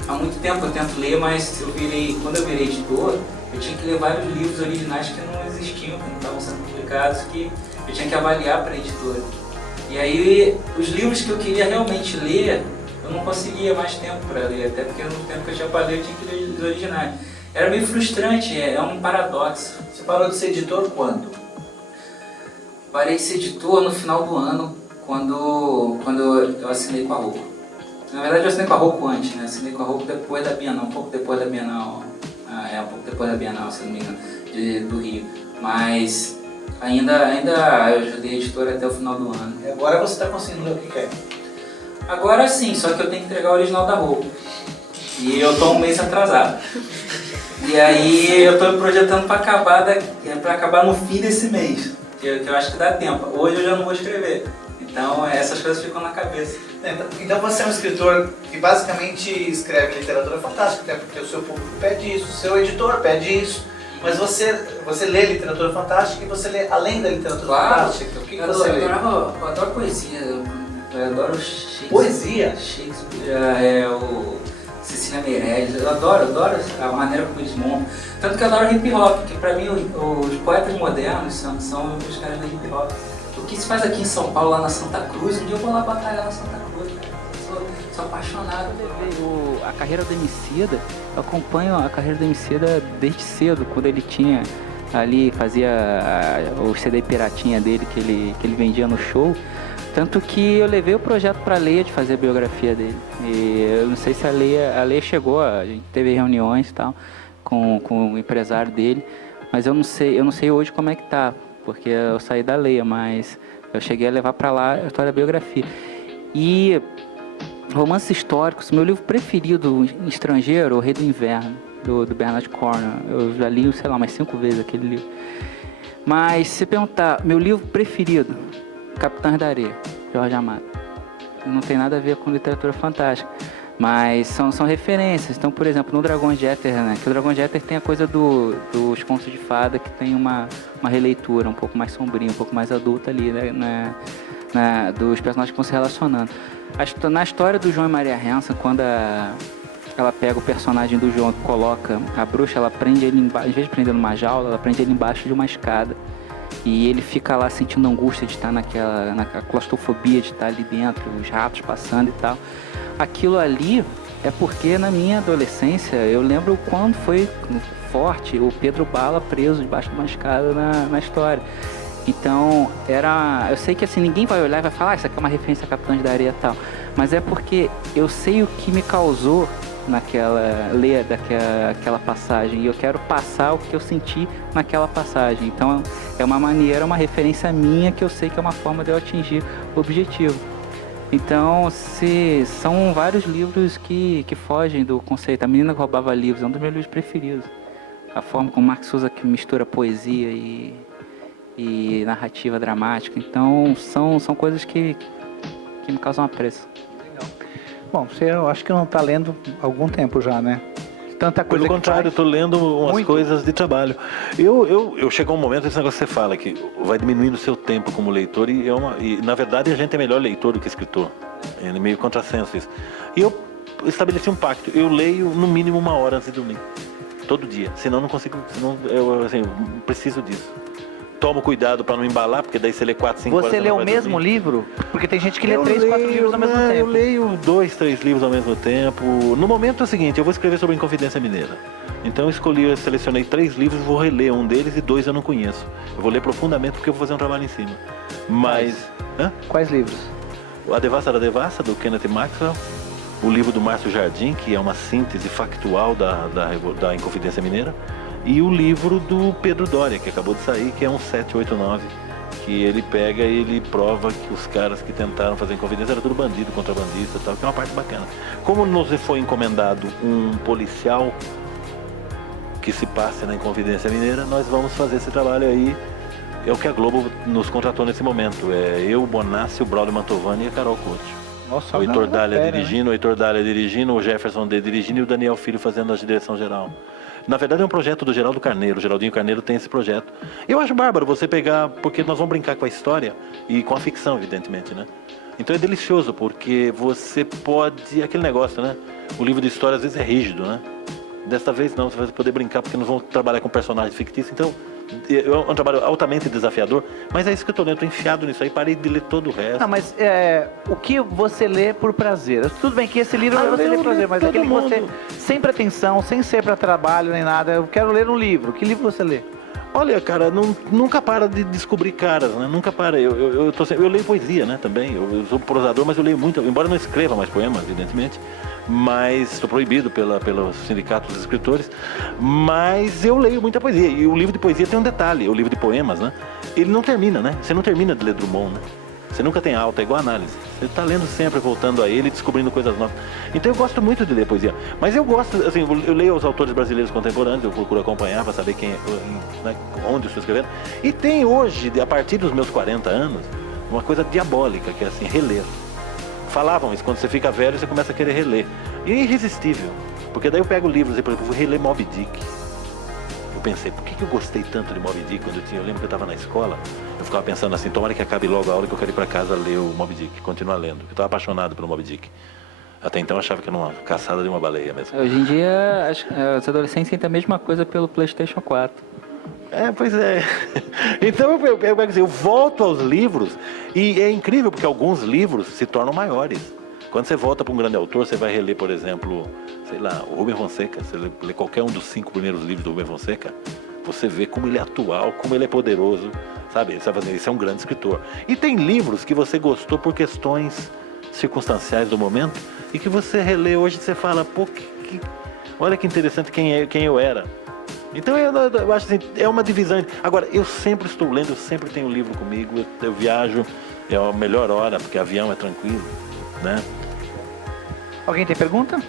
Há muito tempo eu tento ler, mas quando eu virei editor, eu tinha que ler vários livros originais que não existiam, que não estavam sendo publicados, que eu tinha que avaliar para a editora. E aí, os livros que eu queria realmente ler, eu não conseguia mais tempo para ler, até porque no tempo que eu tinha para ler, eu tinha que ler os originais. Era meio frustrante, é um paradoxo. Você parou de ser editor quando? Parei de ser editor no final do ano, quando eu assinei com a Roku. Na verdade, eu assinei com a Roku antes, né? Assinei com a Roku depois da Bienal, um pouco depois da Bienal. Um pouco depois da Bienal, se não me engano, do Rio. Mas ainda eu ajudei a editora até o final do ano. E agora você está conseguindo ler o que quer? Agora sim, só que eu tenho que entregar o original da Roku. E eu tô um mês atrasado. E aí eu tô me projetando para acabar no fim desse mês, que eu acho que dá tempo. Hoje eu já não vou escrever. Então essas coisas ficam na cabeça. Então você é um escritor que basicamente escreve literatura fantástica, até porque o seu público pede isso, o seu editor pede isso. Mas você lê literatura fantástica e você lê além da literatura fantástica. O que você lê? Eu adoro poesia, eu adoro Shakespeare. Poesia? Shakespeare, o Cecília Meirelles, eu adoro a maneira como eles montam. Tanto que eu adoro hip hop, que pra mim os poetas modernos são os caras do hip hop. O que se faz aqui em São Paulo, lá na Santa Cruz, um dia eu vou lá batalhar na Santa Cruz, cara. Sou apaixonada por A carreira do Emicida, eu acompanho a carreira do Emicida desde cedo, quando ele tinha ali, fazia o CD piratinha dele que ele vendia no show. Tanto que eu levei o projeto para a Leia de fazer a biografia dele. E eu não sei se a Leia chegou, a gente teve reuniões e tal com o empresário dele, mas eu não sei hoje como é que tá, porque eu saí da Leia, mas eu cheguei a levar para lá a história da biografia. E romances históricos, meu livro preferido em estrangeiro, O Rei do Inverno, do Bernard Cornwell. Eu já li, sei lá, umas 5 vezes aquele livro. Mas se perguntar, meu livro preferido, Capitães da Areia, Jorge Amado. Não tem nada a ver com literatura fantástica, mas são referências. Então, por exemplo, no Dragões de Éter, né, que o Dragões de Éter tem a coisa dos contos de fada, que tem uma releitura um pouco mais sombria, um pouco mais adulta ali, né, dos personagens que vão se relacionando. Na história do João e Maria Hansen, quando ela pega o personagem do João e coloca a bruxa, ela prende ele embaixo, em vez de prender numa jaula, ela prende ele embaixo de uma escada. E ele fica lá sentindo angústia de estar na claustrofobia de estar ali dentro, os ratos passando e tal. Aquilo ali é porque na minha adolescência eu lembro quando foi forte o Pedro Bala preso debaixo de uma escada na história. Então, eu sei que assim, ninguém vai olhar e vai falar, isso aqui é uma referência a Capitães da Areia e tal. Mas é porque eu sei o que me causou ler daquela passagem, e eu quero passar o que eu senti naquela passagem. Então, é uma maneira, uma referência minha, que eu sei que é uma forma de eu atingir o objetivo. Então, são vários livros que fogem do conceito. A Menina que Roubava Livros é um dos meus livros preferidos. A forma como Marx Souza que mistura poesia e narrativa dramática. Então, são coisas que me causam apreço. Bom, você eu acho que não está lendo há algum tempo já, né? Tanta coisa. Pelo contrário, eu estou lendo umas coisas de trabalho. Eu chegou um momento, esse negócio que você fala, que vai diminuindo o seu tempo como leitor, e na verdade a gente é melhor leitor do que escritor. É meio contrassenso isso. E eu estabeleci um pacto, eu leio no mínimo 1 hora antes de dormir. Todo dia, senão não consigo, eu preciso disso. Tomo cuidado para não embalar, porque daí você lê 4, 5 horas. Você lê o mesmo livro? Porque tem gente que lê 3, 4 livros ao mesmo tempo. Eu leio 2, 3 livros ao mesmo tempo. No momento é o seguinte, eu vou escrever sobre a Inconfidência Mineira. Então eu selecionei 3 livros, vou reler um deles e 2 eu não conheço. Eu vou ler profundamente porque eu vou fazer um trabalho em cima. Mas... Quais livros? A Devassa da Devassa, do Kenneth Maxwell. O livro do Márcio Jardim, que é uma síntese factual da Inconfidência Mineira. E o livro do Pedro Doria, que acabou de sair, que é um 789, que ele pega e ele prova que os caras que tentaram fazer Inconfidência eram tudo bandido, contrabandista e tal, que é uma parte bacana. Como nos foi encomendado um policial que se passe na Inconfidência Mineira, nós vamos fazer esse trabalho aí. É o que a Globo nos contratou nesse momento. É eu, o Bonassi, o Braulio Mantovani e a Carol Couto. Nossa, o Heitor Dália dirigindo, o Jefferson D dirigindo e o Daniel Filho fazendo a direção geral. Na verdade é um projeto do Geraldo Carneiro, o Geraldinho Carneiro tem esse projeto. Eu acho bárbaro você pegar, porque nós vamos brincar com a história e com a ficção, evidentemente, né? Então é delicioso, porque você pode... Aquele negócio, né? O livro de história às vezes é rígido, né? Desta vez não, você vai poder brincar, porque nós vamos trabalhar com personagens fictícios, então... É um trabalho altamente desafiador, mas é isso que eu estou lendo, estou enfiado nisso aí, parei de ler todo o resto. Não, mas o que você lê por prazer? Tudo bem que esse livro você lê por prazer, mas aquele que você, sem pretensão, sem ser para trabalho nem nada, eu quero ler um livro. Que livro você lê? Olha, cara, nunca para de descobrir caras, né? Nunca para. Eu leio poesia, né, também. Eu sou prosador, mas eu leio muito, embora não escreva mais poemas, evidentemente. Mas estou proibido pelo sindicato dos escritores. Mas eu leio muita poesia. E o livro de poesia tem um detalhe, o livro de poemas, né? Ele não termina, né? Você não termina de ler Drummond, né? Você nunca tem alta, é igual análise. Você está lendo sempre, voltando a ele, descobrindo coisas novas. Então eu gosto muito de ler poesia. Mas eu gosto, assim, eu leio os autores brasileiros contemporâneos, eu procuro acompanhar para saber onde eu estou escrevendo. E tem hoje, a partir dos meus 40 anos, uma coisa diabólica, que é assim, reler. Falavam isso, quando você fica velho, você começa a querer reler. E é irresistível. Porque daí eu pego livros e, por exemplo, vou reler Moby Dick. Eu pensei, por que eu gostei tanto de Moby Dick quando eu lembro que eu estava na escola? Eu ficava pensando assim, tomara que acabe logo a aula que eu quero ir para casa ler o Moby Dick, continuar lendo. Eu estava apaixonado pelo Moby Dick. Até então eu achava que era uma caçada de uma baleia mesmo. Hoje em dia, os adolescentes sentem a mesma coisa pelo PlayStation 4. Pois é. Então eu volto aos livros e é incrível porque alguns livros se tornam maiores. Quando você volta para um grande autor, você vai reler, por exemplo, sei lá, o Rubem Fonseca. Você lê qualquer um dos 5 primeiros livros do Rubem Fonseca, você vê como ele é atual, como ele é poderoso, sabe? Esse é um grande escritor. E tem livros que você gostou por questões circunstanciais do momento e que você relê hoje e você fala, pô, olha que interessante quem eu era. Então eu acho assim, é uma divisão. Agora, eu sempre estou lendo, eu sempre tenho um livro comigo, eu viajo, é a melhor hora, porque avião é tranquilo, né? Alguém tem pergunta?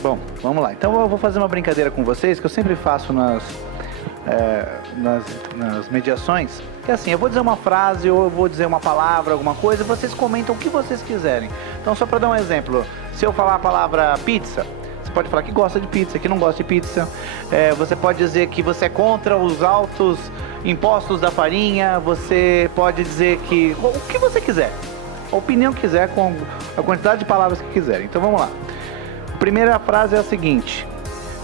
Bom, vamos lá. Então eu vou fazer uma brincadeira com vocês, que eu sempre faço nas mediações. Que é assim, eu vou dizer uma frase ou eu vou dizer uma palavra, alguma coisa, e vocês comentam o que vocês quiserem. Então, só para dar um exemplo, se eu falar a palavra pizza, você pode falar que gosta de pizza, que não gosta de pizza. Você pode dizer que você é contra os altos impostos da farinha. Você pode dizer que o que você quiser, a opinião que quiser, com a quantidade de palavras que quiser. Então vamos lá. A primeira frase é a seguinte: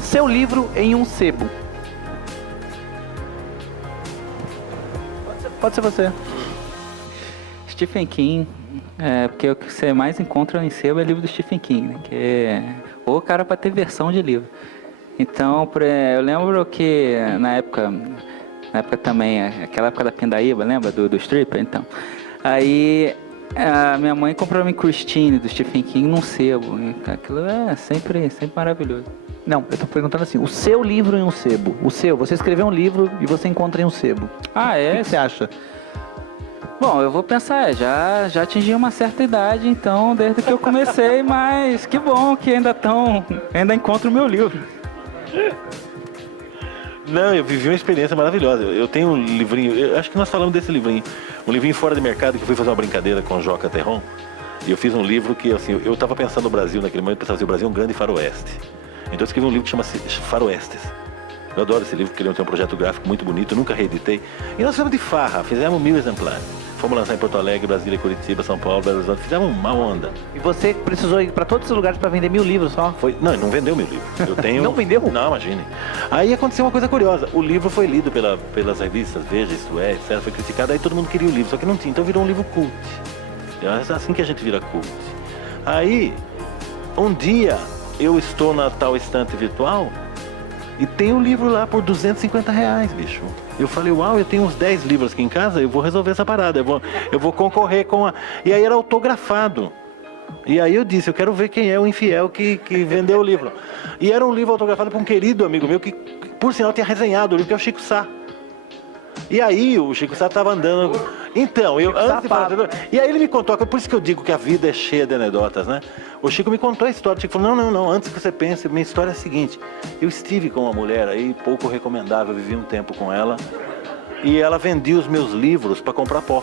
seu livro em um sebo. Pode ser você. Stephen King, porque o que você mais encontra em sebo é livro do Stephen King, né? Que é o cara para ter versão de livro. Então, eu lembro que na época também, aquela época da Pindaíba, lembra do stripper? Então, aí a minha mãe comprou uma Christine do Stephen King num sebo. Aquilo é sempre maravilhoso. Não, eu tô perguntando assim, o seu livro em um sebo. O seu, você escreveu um livro e você encontra em um sebo. Ah, é? O que você acha? Bom, eu vou pensar, já atingi uma certa idade, então, desde que eu comecei, mas que bom que ainda encontro o meu livro. Não, eu vivi uma experiência maravilhosa. Eu tenho um livrinho, eu acho que nós falamos desse livrinho, um livrinho fora de mercado, que eu fui fazer uma brincadeira com o Joca Terron, e eu fiz um livro que, assim, eu estava pensando no Brasil naquele momento, pensava assim, o Brasil é um grande faroeste. Então eu escrevi um livro que chama-se Faroestes. Eu adoro esse livro, porque ele tem um projeto gráfico muito bonito, nunca reeditei. E nós fizemos de farra, fizemos 1000 exemplares. Fomos lançar em Porto Alegre, Brasília, Curitiba, São Paulo, Belo Horizonte, fizemos uma onda. E você precisou ir para todos esses lugares para vender 1000 livros só? Não, ele não vendeu 1000 livros. Eu tenho... Não vendeu? Não, imagine. Aí aconteceu uma coisa curiosa. O livro foi lido pelas revistas, Veja, Isto É, etc. Foi criticado, aí todo mundo queria o livro, só que não tinha. Então virou um livro cult. É assim que a gente vira cult. Aí, um dia, eu estou na tal estante virtual e tem um livro lá por R$250, bicho. Eu falei, uau, eu tenho uns 10 livros aqui em casa, eu vou resolver essa parada, eu vou concorrer com a... E aí era autografado. E aí eu disse, eu quero ver quem é o infiel que vendeu o livro. E era um livro autografado por um querido amigo meu que, por sinal, tinha resenhado o livro, que é o Chico Sá. E aí o Chico Sá estava andando... Então, e aí ele me contou, por isso que eu digo que a vida é cheia de anedotas, né? O Chico me contou a história, o Chico falou, não, antes que você pense, minha história é a seguinte, eu estive com uma mulher aí, pouco recomendável, vivi um tempo com ela, e ela vendia os meus livros para comprar pó.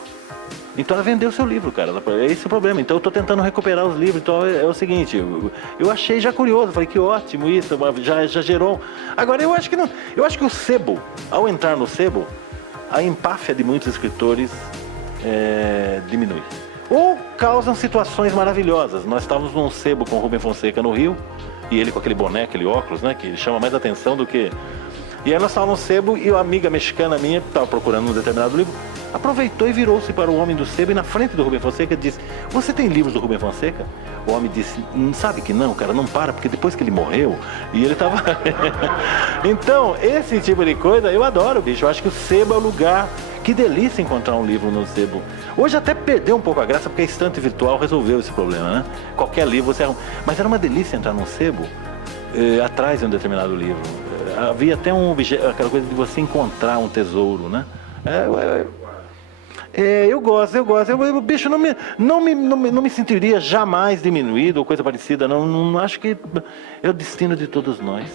Então ela vendeu o seu livro, cara, é esse o problema, então eu tô tentando recuperar os livros, então é o seguinte, eu achei já curioso, falei que ótimo isso, já gerou... Agora eu acho que o sebo, ao entrar no sebo, a empáfia de muitos escritores diminui. Ou causam situações maravilhosas. Nós estávamos num sebo com o Rubem Fonseca no Rio, e ele com aquele boné, aquele óculos, né, que chama mais atenção do que... E aí nós estávamos no sebo e uma amiga mexicana minha, que estava procurando um determinado livro, aproveitou e virou-se para o homem do sebo e na frente do Rubem Fonseca disse, você tem livros do Rubem Fonseca? O homem disse, sabe que não, cara, não para, porque depois que ele morreu, e ele estava... Então, esse tipo de coisa eu adoro, bicho. Eu acho que o sebo é o lugar... Que delícia encontrar um livro no sebo. Hoje até perdeu um pouco a graça, porque a estante virtual resolveu esse problema, né? Qualquer livro você arruma. Mas era uma delícia entrar num sebo, atrás de um determinado livro. Havia até aquela coisa de você encontrar um tesouro, né? Eu gosto. Bicho, não me sentiria jamais diminuído ou coisa parecida. Não acho que é o destino de todos nós.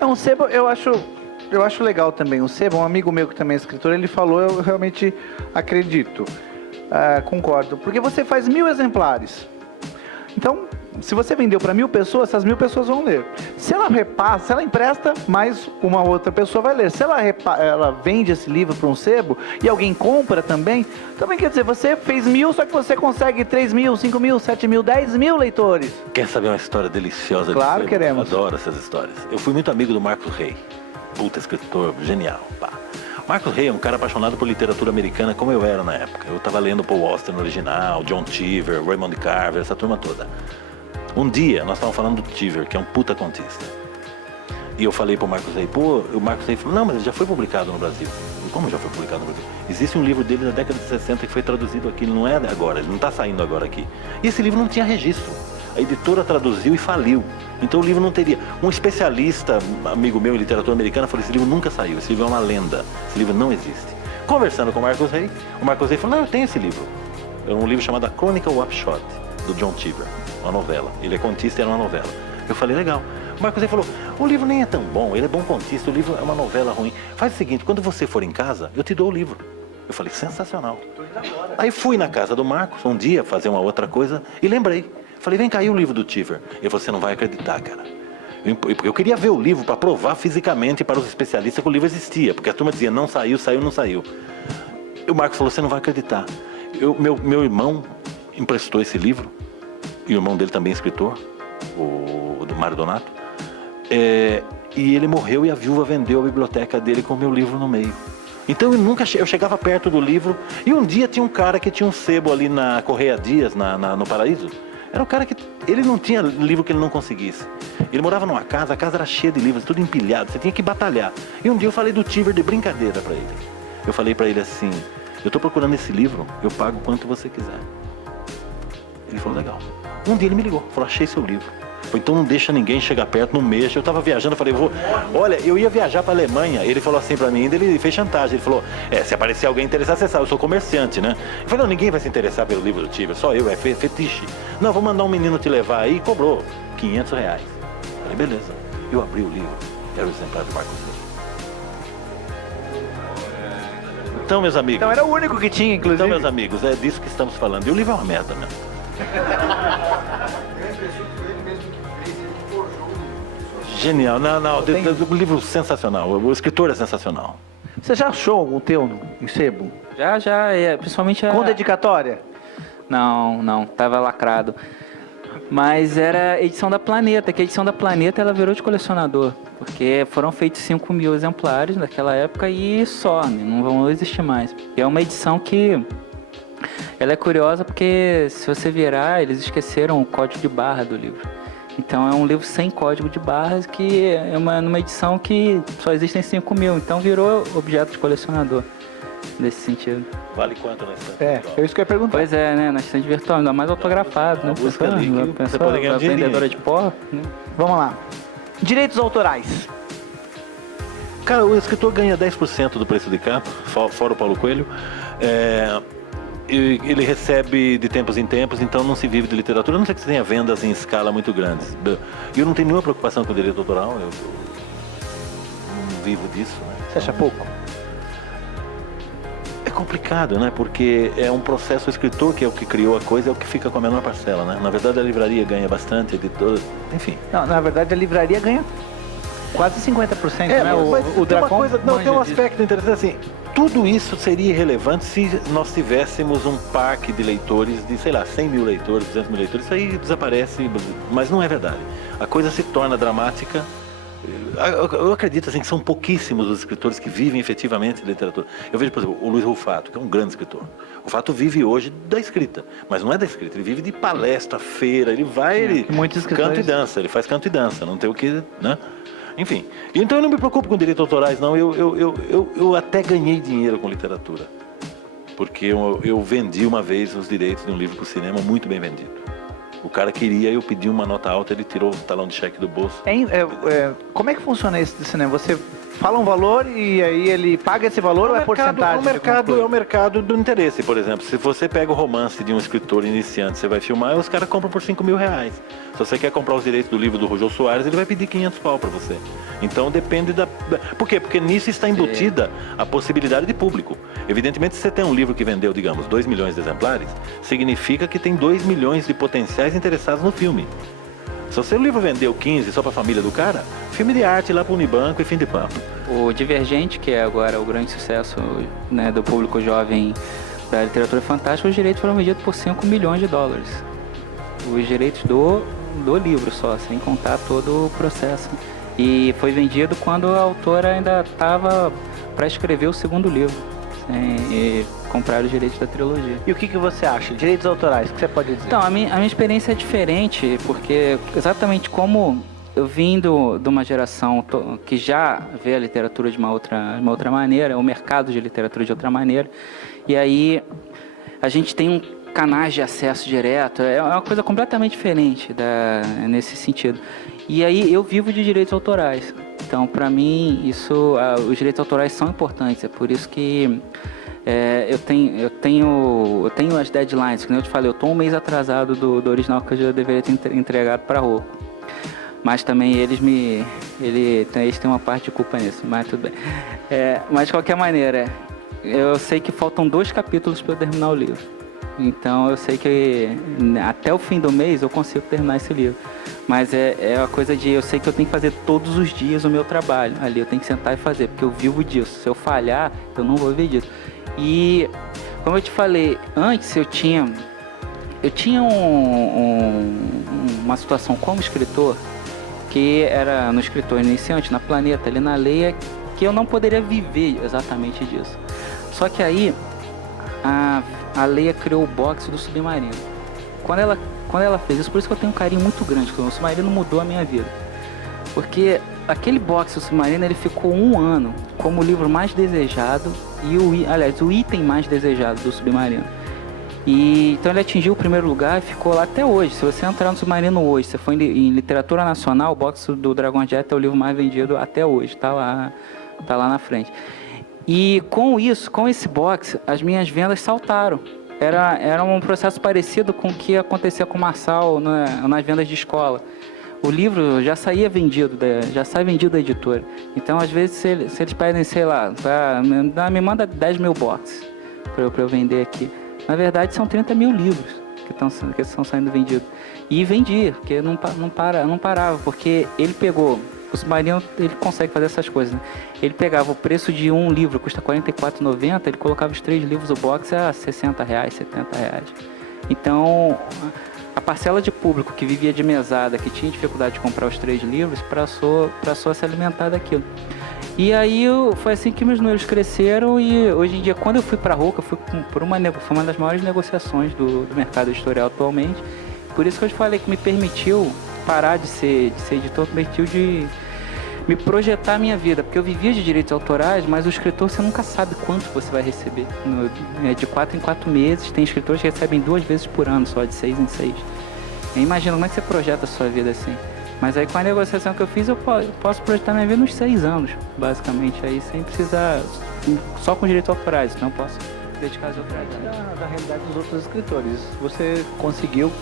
Não, o sebo eu acho legal também. O sebo, um amigo meu que também é escritor, ele falou, eu realmente acredito. Concordo. Porque você faz 1000 exemplares. Então, se você vendeu para 1000 pessoas, essas 1000 pessoas vão ler. Se ela repassa, se ela empresta, mais uma outra pessoa vai ler. Se ela vende esse livro para um sebo e alguém compra também quer dizer, você fez 1000, só que você consegue 3.000, 5.000, 7.000, 10.000 leitores. Quer saber uma história deliciosa? Claro, queremos. Adoro essas histórias. Eu fui muito amigo do Marcos Rey. Puta escritor, genial, pá. Marcus Hay é um cara apaixonado por literatura americana, como eu era na época. Eu estava lendo Paul Auster no original, John Cheever, Raymond Carver, essa turma toda. Um dia, nós estávamos falando do Cheever, que é um puta contista. E eu falei pro Marcus Hay, o Marcus Hay falou, não, mas ele já foi publicado no Brasil. Como já foi publicado no Brasil? Existe um livro dele da década de 60 que foi traduzido aqui, ele não é agora, ele não está saindo agora aqui. E esse livro não tinha registro. A editora traduziu e faliu. Então o livro não teria. Um especialista, amigo meu em literatura americana, falou, esse livro nunca saiu, esse livro é uma lenda, esse livro não existe. Conversando com o Marcus Hay falou, não, eu tenho esse livro. Era um livro chamado A Chronicle of Shot, do John Cheever, uma novela. Ele é contista e era uma novela. Eu falei, legal. O Marcus Hay falou, o livro nem é tão bom, ele é bom contista, o livro é uma novela ruim. Faz o seguinte, quando você for em casa, eu te dou o livro. Eu falei, sensacional. Aí fui na casa do Marcos um dia fazer uma outra coisa e lembrei. Falei, vem cá, aí o livro do Cheever. Ele falou, você não vai acreditar, cara. Eu queria ver o livro para provar fisicamente para os especialistas que o livro existia, porque a turma dizia, não saiu, não saiu. E o Marcos falou, você não vai acreditar. Meu irmão emprestou esse livro, e o irmão dele também é escritor, o do Mário Donato, e ele morreu e a viúva vendeu a biblioteca dele com o meu livro no meio. Então eu chegava perto do livro, e um dia tinha um cara que tinha um sebo ali na Correia Dias, no Paraíso. Era um cara que, ele não tinha livro que ele não conseguisse. Ele morava numa casa, a casa era cheia de livros, tudo empilhado, você tinha que batalhar. E um dia eu falei do Cheever de brincadeira para ele. Eu falei para ele assim, eu estou procurando esse livro, eu pago quanto você quiser. Ele falou, legal. Um dia ele me ligou, falou, achei seu livro. Então não deixa ninguém chegar perto, não mexa. Eu estava viajando, eu falei, olha, eu ia viajar para a Alemanha. Ele falou assim para mim, ainda ele fez chantagem. Ele falou, se aparecer alguém interessado, você sabe, eu sou comerciante, né? Eu falei, não, ninguém vai se interessar pelo livro do Cheever, só eu, é fetiche. Não, vou mandar um menino te levar aí, cobrou R$500. Eu falei, beleza. Eu abri o livro, era o exemplar do Marcus Hay. Então, meus amigos... Então era o único que tinha, inclusive. Então, meus amigos, é disso que estamos falando. E o livro é uma merda mesmo. Genial, o livro sensacional, o escritor é sensacional. Você já achou o teu em sebo? Já, principalmente Com dedicatória? Não, tava lacrado. Mas era edição da Planeta, que a edição da Planeta ela virou de colecionador, porque foram feitos 5.000 exemplares naquela época e só, né? Não vão existir mais. E é uma edição que ela é curiosa porque se você virar, eles esqueceram o código de barra do livro. Então é um livro sem código de barras que é numa edição que só existem 5.000, então virou objeto de colecionador nesse sentido. Vale quanto na estante virtual? É isso que eu ia perguntar. Pois é, né? Na estante virtual, ainda mais autografado, né? Busca ali que você pode ganhar dinheirinho. Vendedora de pó, né? Vamos lá. Direitos autorais. Cara, o escritor ganha 10% do preço de capa, fora o Paulo Coelho. Ele recebe de tempos em tempos, então não se vive de literatura, a não ser que você tenha vendas em escala muito grandes. E eu não tenho nenhuma preocupação com o direito autoral, eu não vivo disso, né? Você acha pouco? É complicado, né? Porque é um processo, o escritor que é o que criou a coisa é o que fica com a menor parcela, né? Na verdade a livraria ganha bastante, editor, enfim. Não, na verdade a livraria ganha quase 50%, né? Mas O Dracon tem um aspecto interessante assim. Tudo isso seria irrelevante se nós tivéssemos um parque de leitores de, 100 mil leitores, 200 mil leitores. Isso aí desaparece, mas não é verdade. A coisa se torna dramática. Eu acredito assim, que são pouquíssimos os escritores que vivem efetivamente de literatura. Eu vejo, por exemplo, o Luiz Rufato, que é um grande escritor. O Rufato vive hoje da escrita, mas não é da escrita, ele vive de palestra, feira, ele vai, ele canta e dança, ele faz canto e dança, não tem o que, né? Enfim, então eu não me preocupo com direitos autorais, não. Eu até ganhei dinheiro com literatura, porque eu vendi uma vez os direitos de um livro para o cinema muito bem vendido. O cara queria, eu pedi uma nota alta, ele tirou o talão de cheque do bolso. Como é que funciona esse de cinema? Você fala um valor e aí ele paga esse valor ou é porcentagem? É o mercado do interesse, por exemplo. Se você pega o romance de um escritor iniciante, você vai filmar, os caras compram por R$5.000. Se você quer comprar os direitos do livro do Rogel Soares, ele vai pedir 500 pau para você. Então depende da... Por quê? Porque nisso está embutida a possibilidade de público. Evidentemente, se você tem um livro que vendeu, digamos, 2 milhões de exemplares, significa que tem 2 milhões de potenciais interessados no filme. Se o seu livro vendeu 15 só para a família do cara, filme de arte lá para o Unibanco e fim de papo. O Divergente, que é agora o grande sucesso, né, do público jovem da literatura fantástica, os direitos foram vendidos por $5 milhões. Os direitos do livro só, sem contar todo o processo. E foi vendido quando a autora ainda estava para escrever o segundo livro, e comprar os direitos da trilogia. E o que você acha? Direitos autorais, o que você pode dizer? Então, a minha experiência é diferente, porque exatamente como eu vim de uma geração que já vê a literatura de uma outra maneira, o mercado de literatura de outra maneira, e aí a gente tem canais de acesso direto, é uma coisa completamente diferente nesse sentido. E aí eu vivo de direitos autorais. Então, para mim, os direitos autorais são importantes. É por isso que eu tenho as deadlines. Como eu te falei, eu estou um mês atrasado do original que eu já deveria ter entregado para a Rocco. Mas também eles têm uma parte de culpa nisso, mas tudo bem. Mas de qualquer maneira, eu sei que faltam 2 capítulos para eu terminar o livro. Então eu sei que até o fim do mês eu consigo terminar esse livro. Mas é uma coisa eu sei que eu tenho que fazer todos os dias o meu trabalho. Ali eu tenho que sentar e fazer, porque eu vivo disso. Se eu falhar, eu não vou viver disso. E, como eu te falei, antes eu tinha uma situação como escritor, que era no escritor iniciante, na Planeta, ali na Leia, que eu não poderia viver exatamente disso. Só que aí a Leia criou o box do Submarino. Quando ela fez isso, por isso que eu tenho um carinho muito grande, porque o Submarino mudou a minha vida. Porque aquele box do Submarino, ele ficou 1 ano como o livro mais desejado e o item mais desejado do Submarino. E então ele atingiu o primeiro lugar e ficou lá até hoje. Se você entrar no Submarino hoje, se for em literatura nacional, o box do Dragon Jet é o livro mais vendido até hoje, tá lá na frente. E com esse box, as minhas vendas saltaram. Era um processo parecido com o que acontecia com o Marçal nas vendas de escola. O livro já sai vendido da editora. Então, às vezes, se eles pedem, sei lá, me manda 10 mil boxes para eu vender aqui. Na verdade, são 30 mil livros que estão saindo vendidos. E vendia, porque não parava, porque ele pegou... O Submarino, ele consegue fazer essas coisas, né? Ele pegava o preço de um livro, custa R$ 44,90, ele colocava os 3 livros, o box a R$ 60, R$ 70. Então, a parcela de público que vivia de mesada, que tinha dificuldade de comprar os 3 livros, passou a se alimentar daquilo. E aí foi assim que meus números cresceram, e hoje em dia, quando eu fui para a Rocco, foi uma das maiores negociações do mercado editorial atualmente. Por isso que eu te falei que me permitiu parar de ser editor, permitiu de me projetar a minha vida, porque eu vivia de direitos autorais, mas o escritor você nunca sabe quanto você vai receber. De 4 em 4 meses, tem escritores que recebem 2 vezes por ano, só de 6 em 6. Imagina como é que você projeta a sua vida assim. Mas aí com a negociação que eu fiz, eu posso projetar minha vida nos 6 anos, basicamente, aí sem precisar, só com direitos autorais, então eu posso dedicar as outras áreas. Da realidade dos outros escritores, você conseguiu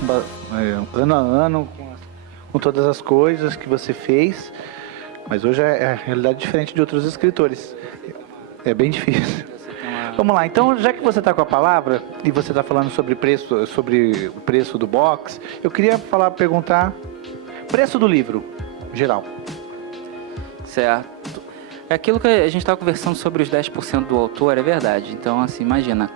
ano a ano, com todas as coisas que você fez, mas hoje é a realidade diferente de outros escritores. É bem difícil. Vamos lá, então, já que você está com a palavra e você está falando sobre o preço do box, eu queria perguntar preço do livro, geral. Certo. É aquilo que a gente estava conversando sobre os 10% do autor, é verdade. Então, assim, imagina,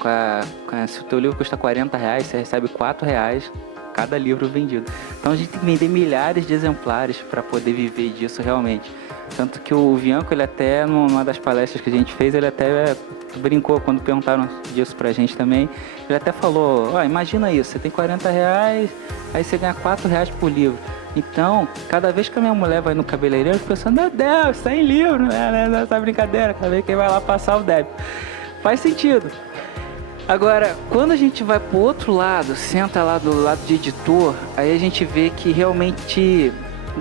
se o teu livro custa R$40, você recebe R$4 cada livro vendido. Então a gente tem que vender milhares de exemplares para poder viver disso realmente. Tanto que o Vianco, ele até, numa das palestras que a gente fez, ele até brincou quando perguntaram disso pra gente também. Ele até falou, imagina isso, você tem R$40, aí você ganha R$4 por livro. Então, cada vez que a minha mulher vai no cabeleireiro, eu fico pensando, meu Deus, tá em livro, né? Essa brincadeira, cada vez que ele vai lá passar o débito. Faz sentido. Agora, quando a gente vai pro outro lado, senta lá do lado de editor, aí a gente vê que realmente,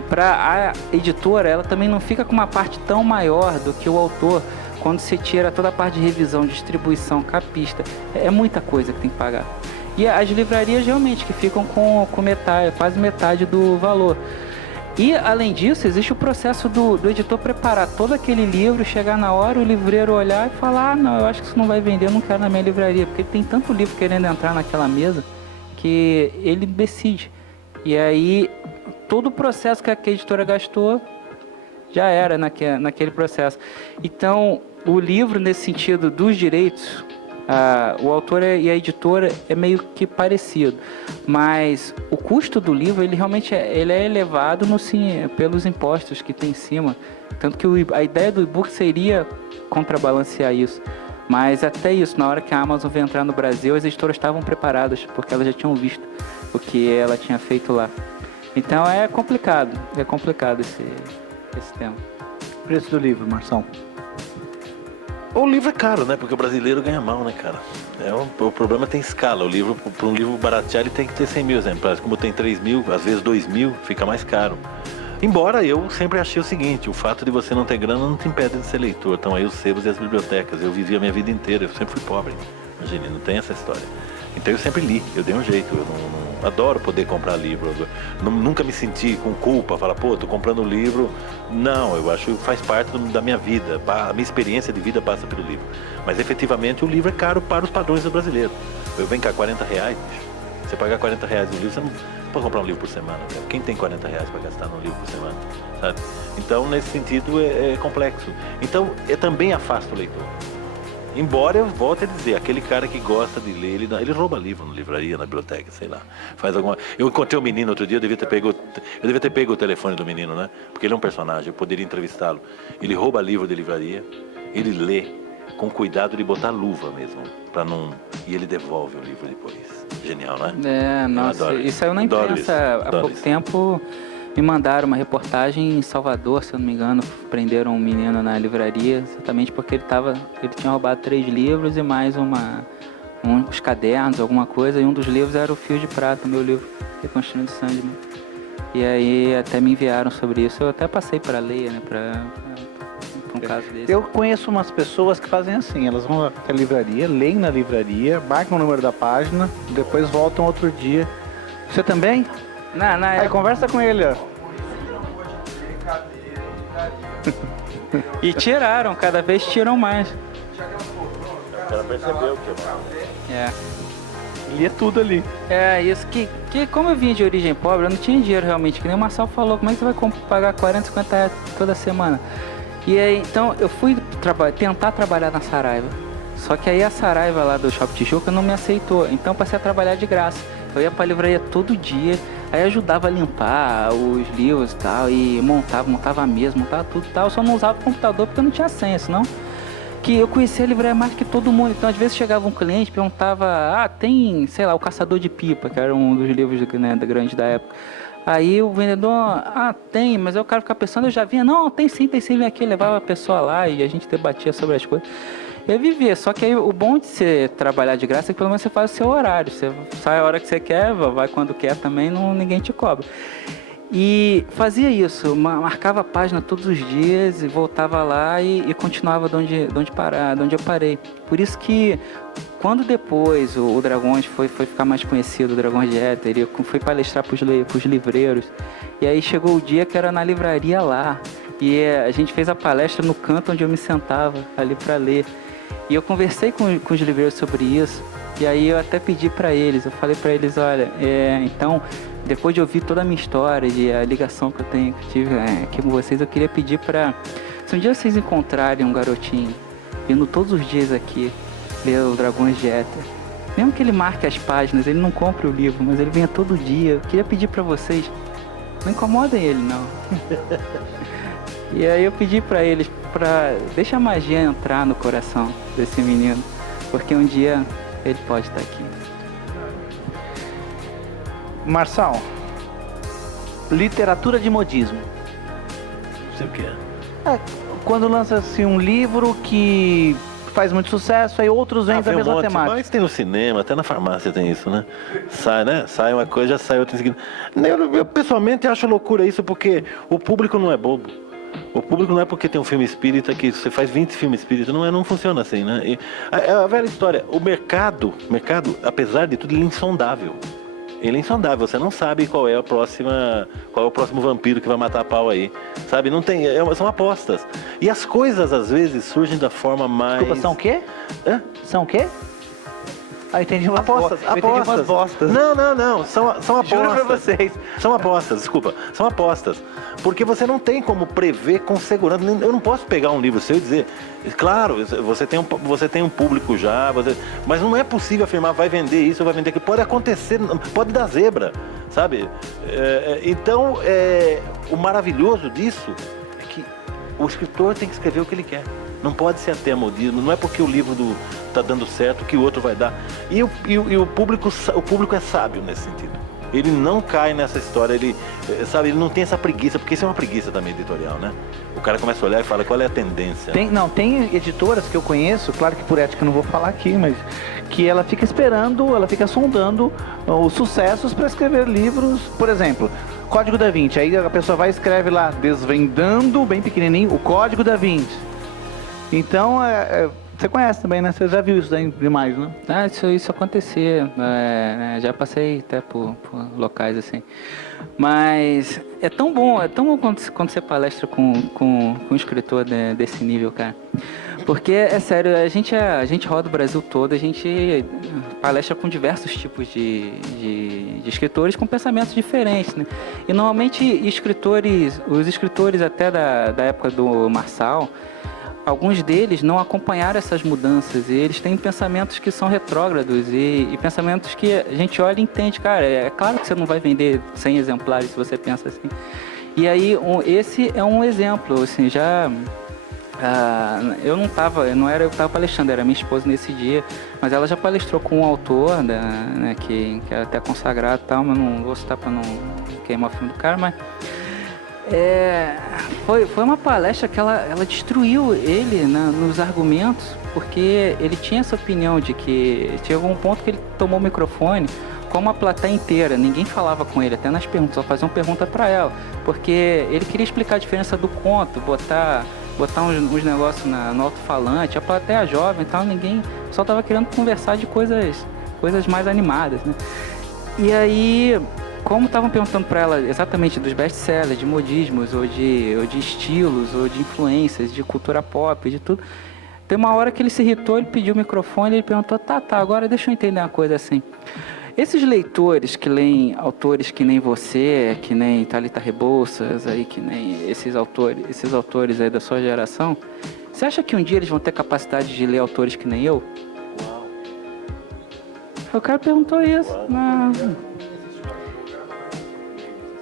para a editora, ela também não fica com uma parte tão maior do que o autor, quando você tira toda a parte de revisão, distribuição, capista, é muita coisa que tem que pagar. E as livrarias realmente que ficam com metade, quase metade do valor. E, além disso, existe o processo do editor preparar todo aquele livro, chegar na hora, o livreiro olhar e falar, não, eu acho que isso não vai vender, eu não quero na minha livraria, porque tem tanto livro querendo entrar naquela mesa que ele decide. E aí, todo o processo que a editora gastou já era naquele processo. Então, o livro, nesse sentido dos direitos, o autor e a editora é meio que parecido, mas o custo do livro, ele realmente é elevado pelos impostos que tem em cima, tanto que a ideia do e-book seria contrabalancear isso. Mas até isso, na hora que a Amazon veio entrar no Brasil, as editoras estavam preparadas, porque elas já tinham visto o que ela tinha feito lá. Então é complicado esse tema. Preço do livro, Marção. O livro é caro, né? Porque o brasileiro ganha mal, né, cara? O problema tem escala. O livro, para um livro baratear, ele tem que ter 100 mil exemplares. Como tem 3 mil, às vezes 2 mil, fica mais caro. Embora eu sempre achei o seguinte, o fato de você não ter grana não te impede de ser leitor. Estão aí os sebos e as bibliotecas. Eu vivi a minha vida inteira, eu sempre fui pobre. Imagina, não tem essa história. Então eu sempre li, eu dei um jeito. Eu não adoro poder comprar livro. Nunca me senti com culpa, falar, pô, tô comprando um livro. Não, eu acho que faz parte da minha vida. A minha experiência de vida passa pelo livro. Mas efetivamente o livro é caro para os padrões do brasileiro. Eu venho cá, R$40, bicho. Você pagar R$40 no livro, você não pode comprar um livro por semana. Cara. Quem tem R$40 para gastar num livro por semana? Sabe? Então, nesse sentido, é complexo. Então, também afasta o leitor. Embora eu volte a dizer, aquele cara que gosta de ler, ele rouba livro na livraria, na biblioteca, sei lá. Faz alguma... Eu encontrei um menino outro dia, eu devia ter pego o telefone do menino, né? Porque ele é um personagem, eu poderia entrevistá-lo. Ele rouba livro de livraria, ele lê com cuidado de botar luva mesmo, para não... E ele devolve o livro depois. Genial, né? Nossa, isso saiu na imprensa há pouco tempo. Me mandaram uma reportagem em Salvador, se eu não me engano, prenderam um menino na livraria, exatamente porque ele tinha roubado 3 livros e mais uns cadernos, alguma coisa, e um dos livros era o Fio de Prata, o meu livro, Reconstruindo Sandman. E aí até me enviaram sobre isso, eu até passei para a Leia, né, para um caso desse. Eu conheço umas pessoas que fazem assim, elas vão até a livraria, leem na livraria, marcam o número da página, depois voltam outro dia. Você também? Aí conversa com ele, ó. E tiraram, cada vez tiram mais. O cara percebeu que lia tudo ali. Isso que como eu vinha de origem pobre, eu não tinha dinheiro realmente, que nem o Marcelo falou, como é que você vai pagar 40, 50 reais toda semana? E aí, então, eu fui tentar trabalhar na Saraiva. Só que aí a Saraiva lá do Shopping Tijuca não me aceitou, então passei a trabalhar de graça. Eu ia pra livraria todo dia, aí ajudava a limpar os livros e tal, e montava a mesa, montava tudo e tal. Eu só não usava o computador porque eu não tinha senha, senão... Que eu conhecia a livraria mais que todo mundo. Então, às vezes, chegava um cliente e perguntava, tem, sei lá, O Caçador de Pipa, que era um dos livros, né, grande da época. Aí o vendedor, tem, mas aí o cara ficava pensando, eu já vinha, não, tem sim, vem aqui, levava a pessoa lá e a gente debatia sobre as coisas. Eu vivia, só que aí o bom de você trabalhar de graça é que pelo menos você faz o seu horário. Você sai a hora que você quer, vai quando quer também, ninguém te cobra. E fazia isso, marcava a página todos os dias e voltava lá e continuava de onde eu parei. Por isso que quando depois o Dragões foi ficar mais conhecido, o Dragões de Éter, eu fui palestrar para os livreiros, e aí chegou o dia que era na livraria lá, e a gente fez a palestra no canto onde eu me sentava ali para ler. E eu conversei com os livreiros sobre isso, e aí eu até pedi para eles, eu falei para eles, olha, então, depois de ouvir toda a minha história, de a ligação que eu tive aqui com vocês, eu queria pedir para, se um dia vocês encontrarem um garotinho, vindo todos os dias aqui, ler o Dragões de Éter, mesmo que ele marque as páginas, ele não compre o livro, mas ele venha todo dia, eu queria pedir para vocês, não incomodem ele não. E aí eu pedi para eles, deixa a magia entrar no coração desse menino, porque um dia ele pode estar aqui. Marçal, literatura de modismo. Não sei o que é. Quando lança-se um livro que faz muito sucesso, aí outros vêm da mesma temática. Mas tem no cinema, até na farmácia tem isso, né? Sai uma coisa, já sai outra em seguida. Eu pessoalmente acho loucura isso, porque o público não é bobo. O público não é porque tem um filme espírita que você faz 20 filmes espírita, não funciona assim, né? E a velha história, o mercado, apesar de tudo, ele é insondável. Ele é insondável, você não sabe qual é o próximo vampiro que vai matar a pau aí, sabe? Não tem, são apostas. E as coisas, às vezes, surgem da forma mais... Desculpa, são o quê? São o quê? Entendi umas apostas. Não, são apostas. Juro pra vocês. São apostas, desculpa. São apostas. Porque você não tem como prever com segurança. Eu não posso pegar um livro seu e dizer, claro, você tem um público já, mas não é possível afirmar, vai vender isso, vai vender aquilo. Pode acontecer, pode dar zebra, sabe? Então, o maravilhoso disso é que o escritor tem que escrever o que ele quer. Não pode se ater a modismo, não é porque o livro está dando certo que o outro vai dar. E o público é sábio nesse sentido. Ele não cai nessa história, ele não tem essa preguiça, porque isso é uma preguiça também editorial, né? O cara começa a olhar e fala, qual é a tendência? Tem editoras que eu conheço, claro que por ética eu não vou falar aqui, mas que ela fica esperando, ela fica sondando os sucessos para escrever livros, por exemplo, Código da Vinci, aí a pessoa vai e escreve lá, desvendando, bem pequenininho, o Código da Vinci. Então, você conhece também, né? Você já viu isso daí demais, né? Isso acontecia. Já passei até por locais assim. Mas é tão bom quando você palestra com um escritor desse nível, cara. Porque, é sério, a gente roda o Brasil todo, a gente palestra com diversos tipos de escritores com pensamentos diferentes, né? E normalmente os escritores até da época do Marçal, alguns deles não acompanharam essas mudanças e eles têm pensamentos que são retrógrados e pensamentos que a gente olha e entende, cara, é claro que você não vai vender 100 exemplares se você pensa assim. E aí, esse é um exemplo, assim, eu estava palestrando, era minha esposa nesse dia, mas ela já palestrou com um autor, né, que é até consagrado e tal, mas não vou citar para não queimar o filme do cara, mas foi uma palestra que ela destruiu ele nos argumentos, porque ele tinha essa opinião de que chegou um ponto que ele tomou o microfone com uma plateia inteira, ninguém falava com ele, até nas perguntas, só faziam pergunta para ela, porque ele queria explicar a diferença do conto, botar uns negócios no alto-falante, a plateia jovem e tal, ninguém só estava querendo conversar de coisas mais animadas, né? E aí, como estavam perguntando para ela exatamente dos best-sellers, de modismos, ou de estilos, ou de influências, de cultura pop, de tudo, tem uma hora que ele se irritou, ele pediu o microfone, ele perguntou, tá, agora deixa eu entender uma coisa assim. Esses leitores que leem autores que nem você, que nem Thalita Rebouças, aí, que nem esses autores aí da sua geração, você acha que um dia eles vão ter capacidade de ler autores que nem eu? Uau. O cara perguntou isso.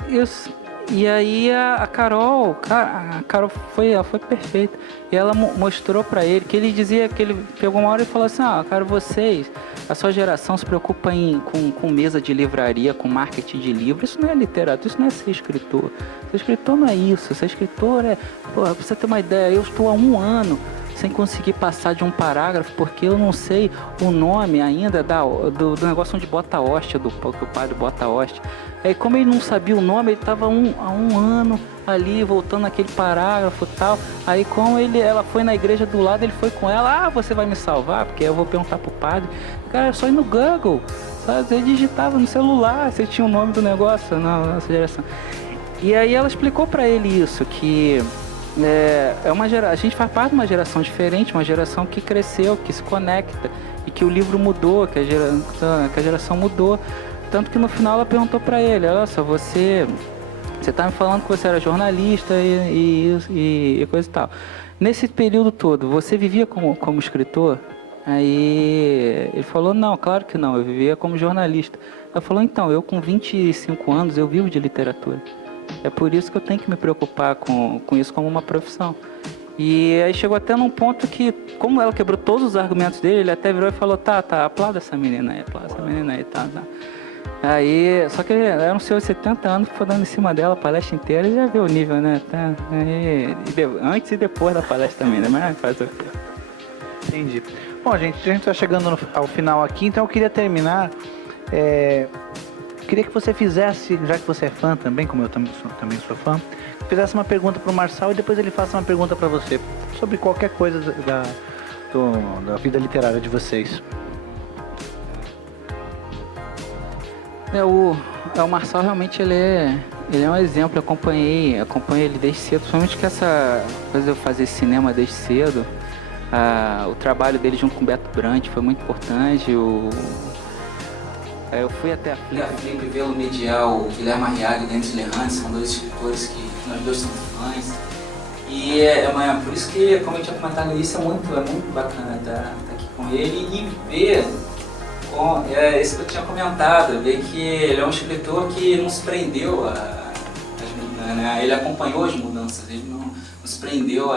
Isso. E aí a Carol foi perfeita. E ela mostrou pra ele que ele dizia que ele pegou uma hora e falou assim, cara, a sua geração se preocupa com mesa de livraria, com marketing de livro. Isso não é literatura, isso não é ser escritor. Ser escritor não é isso. Ser escritor pra você ter uma ideia, eu estou há 1 ano sem conseguir passar de um parágrafo, porque eu não sei o nome ainda do negócio onde bota a hóstia, que o padre bota a hóstia. Aí, como ele não sabia o nome, ele estava há um ano ali, voltando naquele parágrafo e tal. Aí, como ela foi na igreja do lado, ele foi com ela, você vai me salvar? Porque eu vou perguntar pro padre. Cara, é só ir no Google, sabe? Você digitava no celular, você tinha o nome do negócio na nossa geração. E aí ela explicou para ele isso, que a gente faz parte de uma geração diferente, uma geração que cresceu, que se conecta, e que o livro mudou, que a geração mudou. Tanto que no final ela perguntou para ele, olha só, você tá me falando que você era jornalista e coisa e tal. Nesse período todo, você vivia como escritor? Aí ele falou, não, claro que não, eu vivia como jornalista. Ela falou, então, eu com 25 anos, eu vivo de literatura. É por isso que eu tenho que me preocupar com isso como uma profissão. E aí chegou até num ponto que, como ela quebrou todos os argumentos dele, ele até virou e falou, tá, aplauda essa menina aí, tá. Aí, só que ele era um senhor de 70 anos que foi dando em cima dela a palestra inteira e já viu o nível, né? Tá? Antes e depois da palestra também, né? Mas faz o quê? Entendi. Bom, gente, a gente tá chegando ao final aqui, então eu queria terminar. Queria que você fizesse, já que você é fã também, como eu também sou fã, fizesse uma pergunta pro Marçal e depois ele faça uma pergunta para você sobre qualquer coisa da vida literária de vocês. O Marçal realmente ele é um exemplo, eu acompanhei ele desde cedo, principalmente que essa coisa de eu fazer cinema desde cedo, o trabalho dele junto com o Beto Brant foi muito importante. Eu fui até a Flip vê-lo mediar o Guilherme Arriaga e o Denis Lerrante, são 2 escritores que nós 2 somos fãs. E por isso que, como eu tinha comentado no início, é muito bacana estar aqui com ele e ver, isso que eu tinha comentado, ver que ele é um escritor que não se prendeu às mudanças, né? Ele acompanhou as mudanças, ele não se prendeu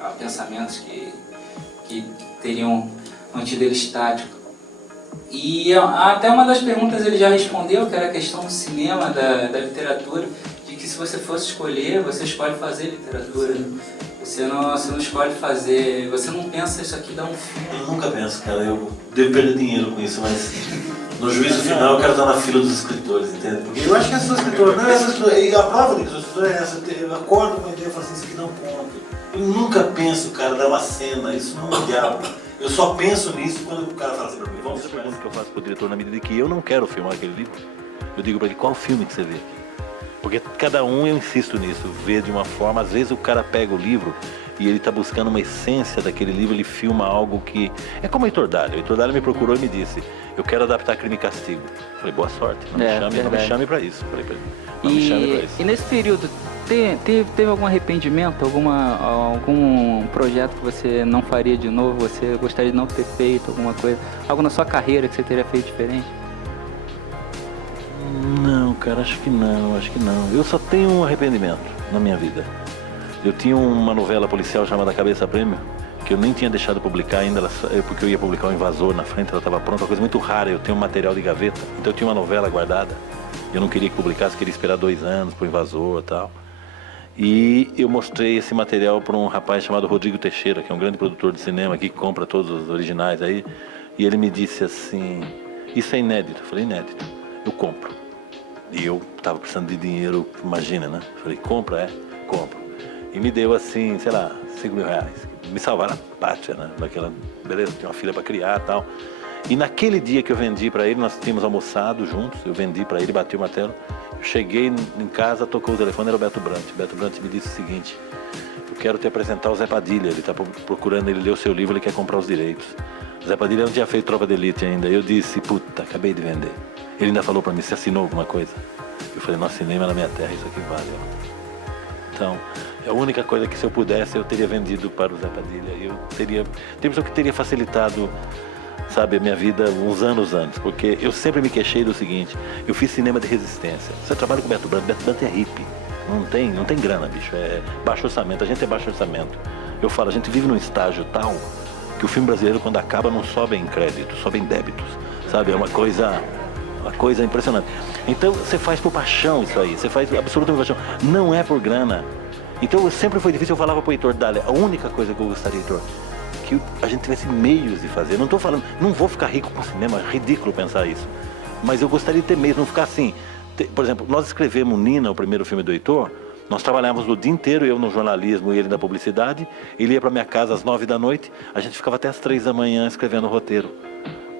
a pensamentos que teriam mantido ele estático. E até uma das perguntas ele já respondeu, que era a questão do cinema, da literatura, de que se você fosse escolher, você escolhe fazer literatura. Você não escolhe fazer, você não pensa isso aqui dá um filme. Eu nunca penso, cara, eu devo perder dinheiro com isso, mas no juízo final eu quero estar na fila dos escritores, entende? Porque eu acho que eu sou escritor, não é essa escritor, e a prova de que eu sou escritor é essa, eu acordo com a ideia e falo assim, isso aqui não conta. Eu nunca penso, cara, dar uma cena, isso não é um diabo. Eu só penso nisso quando o cara fala assim pra mim, vamos ver a pergunta que eu faço pro diretor na medida que eu não quero filmar aquele livro. Eu digo pra ele, qual filme que você vê aqui? Porque cada um, eu insisto nisso, vê de uma forma, às vezes o cara pega o livro e ele está buscando uma essência daquele livro, ele filma algo que... É como o Heitor Dália. O Heitor Dália me procurou e me disse, eu quero adaptar Crime e Castigo. Eu falei, boa sorte, não me chame para isso. Falei pra ele, não me chame para isso. E nesse período, teve algum arrependimento, algum projeto que você não faria de novo, você gostaria de não ter feito, alguma coisa, algo na sua carreira que você teria feito diferente? Não, cara, acho que não. Eu só tenho um arrependimento na minha vida. Eu tinha uma novela policial chamada Cabeça Prêmio, que eu nem tinha deixado publicar ainda, porque eu ia publicar o Invasor na frente, ela estava pronta, uma coisa muito rara, eu tenho um material de gaveta, então eu tinha uma novela guardada, eu não queria que publicasse, queria esperar 2 anos pro Invasor e tal. E eu mostrei esse material para um rapaz chamado Rodrigo Teixeira, que é um grande produtor de cinema aqui, que compra todos os originais aí, e ele me disse assim, isso é inédito. Eu falei, inédito, eu compro. E eu tava precisando de dinheiro, imagina, né? Eu falei, compra? Compro. E me deu assim, sei lá, 5 mil reais. Me salvaram a pátria, né? Daquela, beleza, tinha uma filha para criar e tal. E naquele dia que eu vendi para ele, nós tínhamos almoçado juntos, eu vendi para ele, bati o martelo. Eu cheguei em casa, tocou o telefone, era o Beto Brant. O Beto Brant me disse o seguinte, eu quero te apresentar o Zé Padilha, ele tá procurando, ele leu o seu livro, ele quer comprar os direitos. O Zé Padilha não tinha feito Tropa de Elite ainda. Eu disse, puta, acabei de vender. Ele ainda falou para mim, você assinou alguma coisa? Eu falei, não assinei, mas na minha terra isso aqui vale, ó. Então, é a única coisa que se eu pudesse, eu teria vendido para o Zé Padilha. Eu teria, que teria facilitado, sabe, a minha vida uns anos antes. Porque eu sempre me queixei do seguinte, eu fiz cinema de resistência. Você trabalha com o Beto Brant é hippie. Não tem grana, bicho, é baixo orçamento, a gente é baixo orçamento. Eu falo, a gente vive num estágio tal que o filme brasileiro, quando acaba, não sobe em crédito, sobe em débitos, sabe, é uma coisa impressionante. Então você faz por paixão isso aí, você faz absolutamente por paixão, não é por grana. Então sempre foi difícil, eu falava pro Heitor Dália, a única coisa que eu gostaria, Heitor, que a gente tivesse meios de fazer. Não tô falando, não vou ficar rico com cinema, é ridículo pensar isso, mas eu gostaria de ter meios, não ficar assim. Por exemplo, nós escrevemos Nina, o primeiro filme do Heitor, nós trabalhávamos o dia inteiro, eu no jornalismo e ele na publicidade, ele ia para minha casa às 9 da noite, a gente ficava até às 3 da manhã escrevendo o roteiro.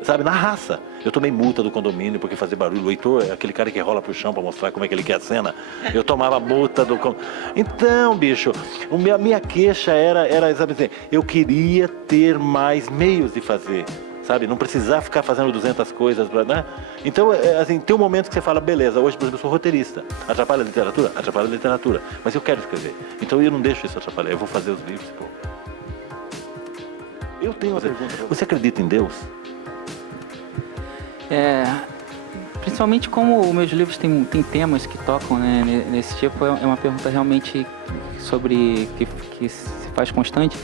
Sabe, na raça. Eu tomei multa do condomínio porque fazia barulho. O Heitor é aquele cara que rola pro chão pra mostrar como é que ele quer a cena. Eu tomava multa do condomínio. Então, bicho, a minha queixa era sabe assim, eu queria ter mais meios de fazer, sabe? Não precisar ficar fazendo 200 coisas, né? Então, assim, tem um momento que você fala, beleza, hoje, por exemplo, eu sou roteirista. Atrapalha a literatura? Atrapalha a literatura. Mas eu quero escrever. Então eu não deixo isso atrapalhar. Eu vou fazer os livros, pô. Eu tenho uma pergunta. Você acredita em Deus? Principalmente como os meus livros têm temas que tocam, né, nesse tipo, é uma pergunta realmente que se faz constante.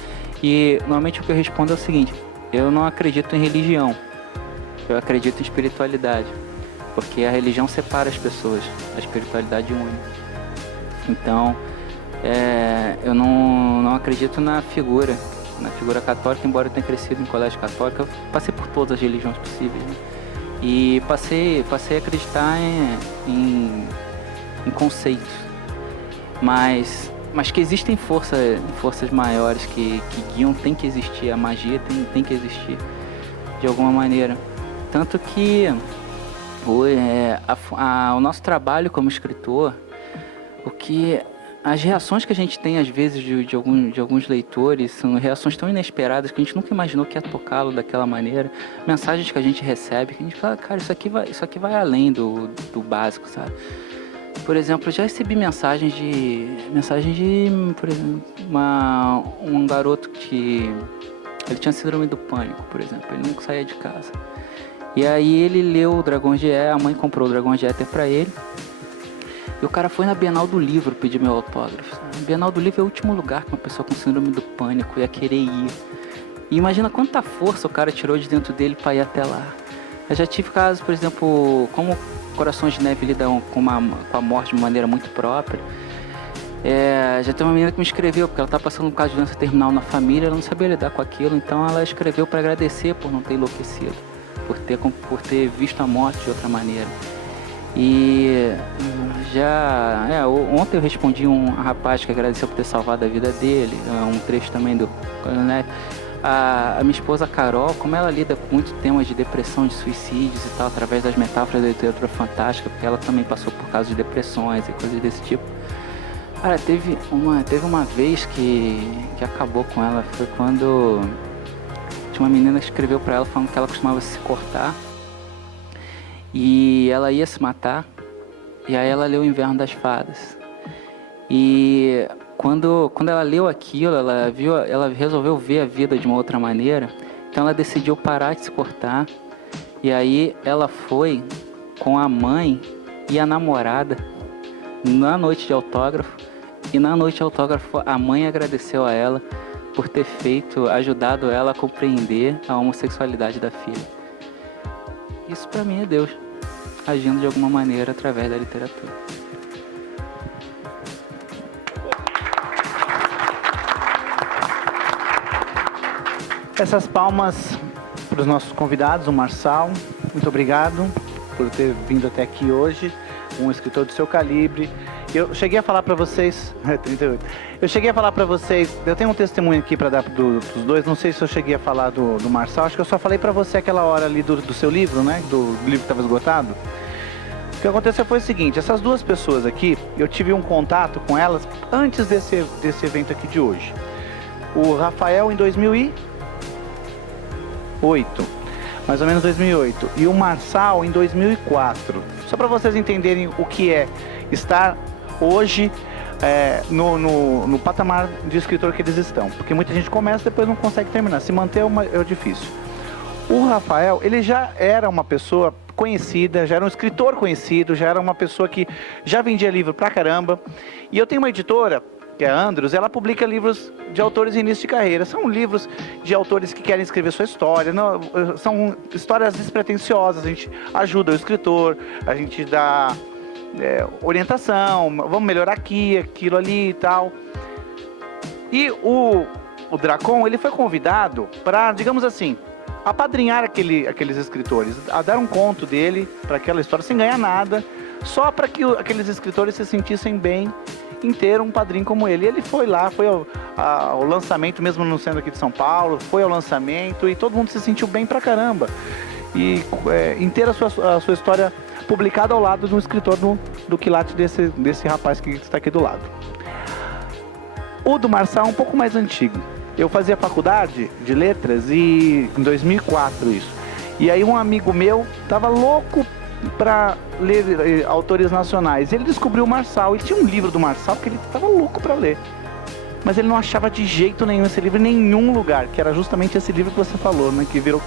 E normalmente o que eu respondo é o seguinte, eu não acredito em religião, eu acredito em espiritualidade, porque a religião separa as pessoas, a espiritualidade une. Então, eu não acredito na figura católica, embora eu tenha crescido em colégio católico, eu passei por todas as religiões possíveis, né? E passei a acreditar em conceitos, mas que existem forças maiores que guiam, tem que existir, a magia tem que existir de alguma maneira. Tanto que o nosso trabalho como escritor, as reações que a gente tem às vezes de alguns leitores são reações tão inesperadas que a gente nunca imaginou que ia tocá-lo daquela maneira. Mensagens que a gente recebe, que a gente fala, cara, isso aqui vai além do básico, sabe? Por exemplo, eu já recebi mensagens de por exemplo, um garoto que ele tinha síndrome do pânico, por exemplo, ele nunca saía de casa. E aí ele leu o Dragões de Éter, a mãe comprou o Dragões de Éter pra ele. E o cara foi na Bienal do Livro pedir meu autógrafo. A Bienal do Livro é o último lugar que uma pessoa com síndrome do pânico ia querer ir. E imagina quanta força o cara tirou de dentro dele para ir até lá. Eu já tive casos, por exemplo, como Corações de Neve lidam com a morte de maneira muito própria. Já tem uma menina que me escreveu, porque ela tá passando por causa de doença terminal na família, ela não sabia lidar com aquilo, então ela escreveu para agradecer por não ter enlouquecido, por ter visto a morte de outra maneira. E ontem eu respondi um rapaz que agradeceu por ter salvado a vida dele, um trecho também do... Né, a minha esposa Carol, como ela lida com muitos temas de depressão, de suicídios e tal, através das metáforas da literatura fantástica, porque ela também passou por casos de depressões e coisas desse tipo. Cara, teve uma vez que acabou com ela, foi quando tinha uma menina que escreveu pra ela falando que ela costumava se cortar e ela ia se matar, e aí ela leu O Inverno das Fadas. E quando ela leu aquilo, ela resolveu ver a vida de uma outra maneira, então ela decidiu parar de se cortar, e aí ela foi com a mãe e a namorada na noite de autógrafo, e na noite de autógrafo a mãe agradeceu a ela por ter ajudado ela a compreender a homossexualidade da filha. Isso pra mim é Deus agindo de alguma maneira através da literatura. Essas palmas para os nossos convidados, o Marçal, muito obrigado por ter vindo até aqui hoje, um escritor do seu calibre. Eu cheguei a falar para vocês, 38. Eu cheguei a falar para vocês, eu tenho um testemunho aqui para dar dos dois, não sei se eu cheguei a falar do Marçal, acho que eu só falei para você aquela hora ali do seu livro, né, do livro que estava esgotado. O que aconteceu foi o seguinte, essas duas pessoas aqui, eu tive um contato com elas antes desse evento aqui de hoje. O Rafael em 2008, mais ou menos 2008, e o Marçal em 2004. Só para vocês entenderem o que é estar hoje no patamar de escritor que eles estão, porque muita gente começa e depois não consegue terminar, se manter é difícil. O Rafael, ele já era uma pessoa conhecida, já era um escritor conhecido, já era uma pessoa que já vendia livro pra caramba, e eu tenho uma editora, que é a Andros, ela publica livros de autores em início de carreira. São livros de autores que querem escrever sua história, são histórias despretensiosas, a gente ajuda o escritor, a gente dá orientação, vamos melhorar aqui, aquilo ali e tal. E o Dracon, ele foi convidado para, digamos assim, apadrinhar aqueles escritores, a dar um conto dele para aquela história sem ganhar nada, só para que aqueles escritores se sentissem bem em ter um padrinho como ele. E ele foi lá, foi ao lançamento, mesmo não sendo aqui de São Paulo, foi ao lançamento e todo mundo se sentiu bem pra caramba. E em ter a sua história publicada ao lado de um escritor do quilate desse rapaz que está aqui do lado. O do Marçal é um pouco mais antigo. Eu fazia faculdade de letras e em 2004 isso. E aí um amigo meu tava louco para ler autores nacionais. Ele descobriu o Marçal. Ele tinha um livro do Marçal que ele estava louco para ler. Mas ele não achava de jeito nenhum esse livro em nenhum lugar, que era justamente esse livro que você falou, né, que virou...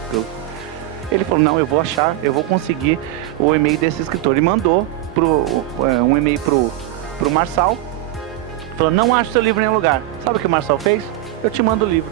Ele falou, não, eu vou achar, eu vou conseguir o e-mail desse escritor. E mandou um e-mail pro Marçal. Falou, não acho seu livro em nenhum lugar. Sabe o que o Marçal fez? Eu te mando o livro.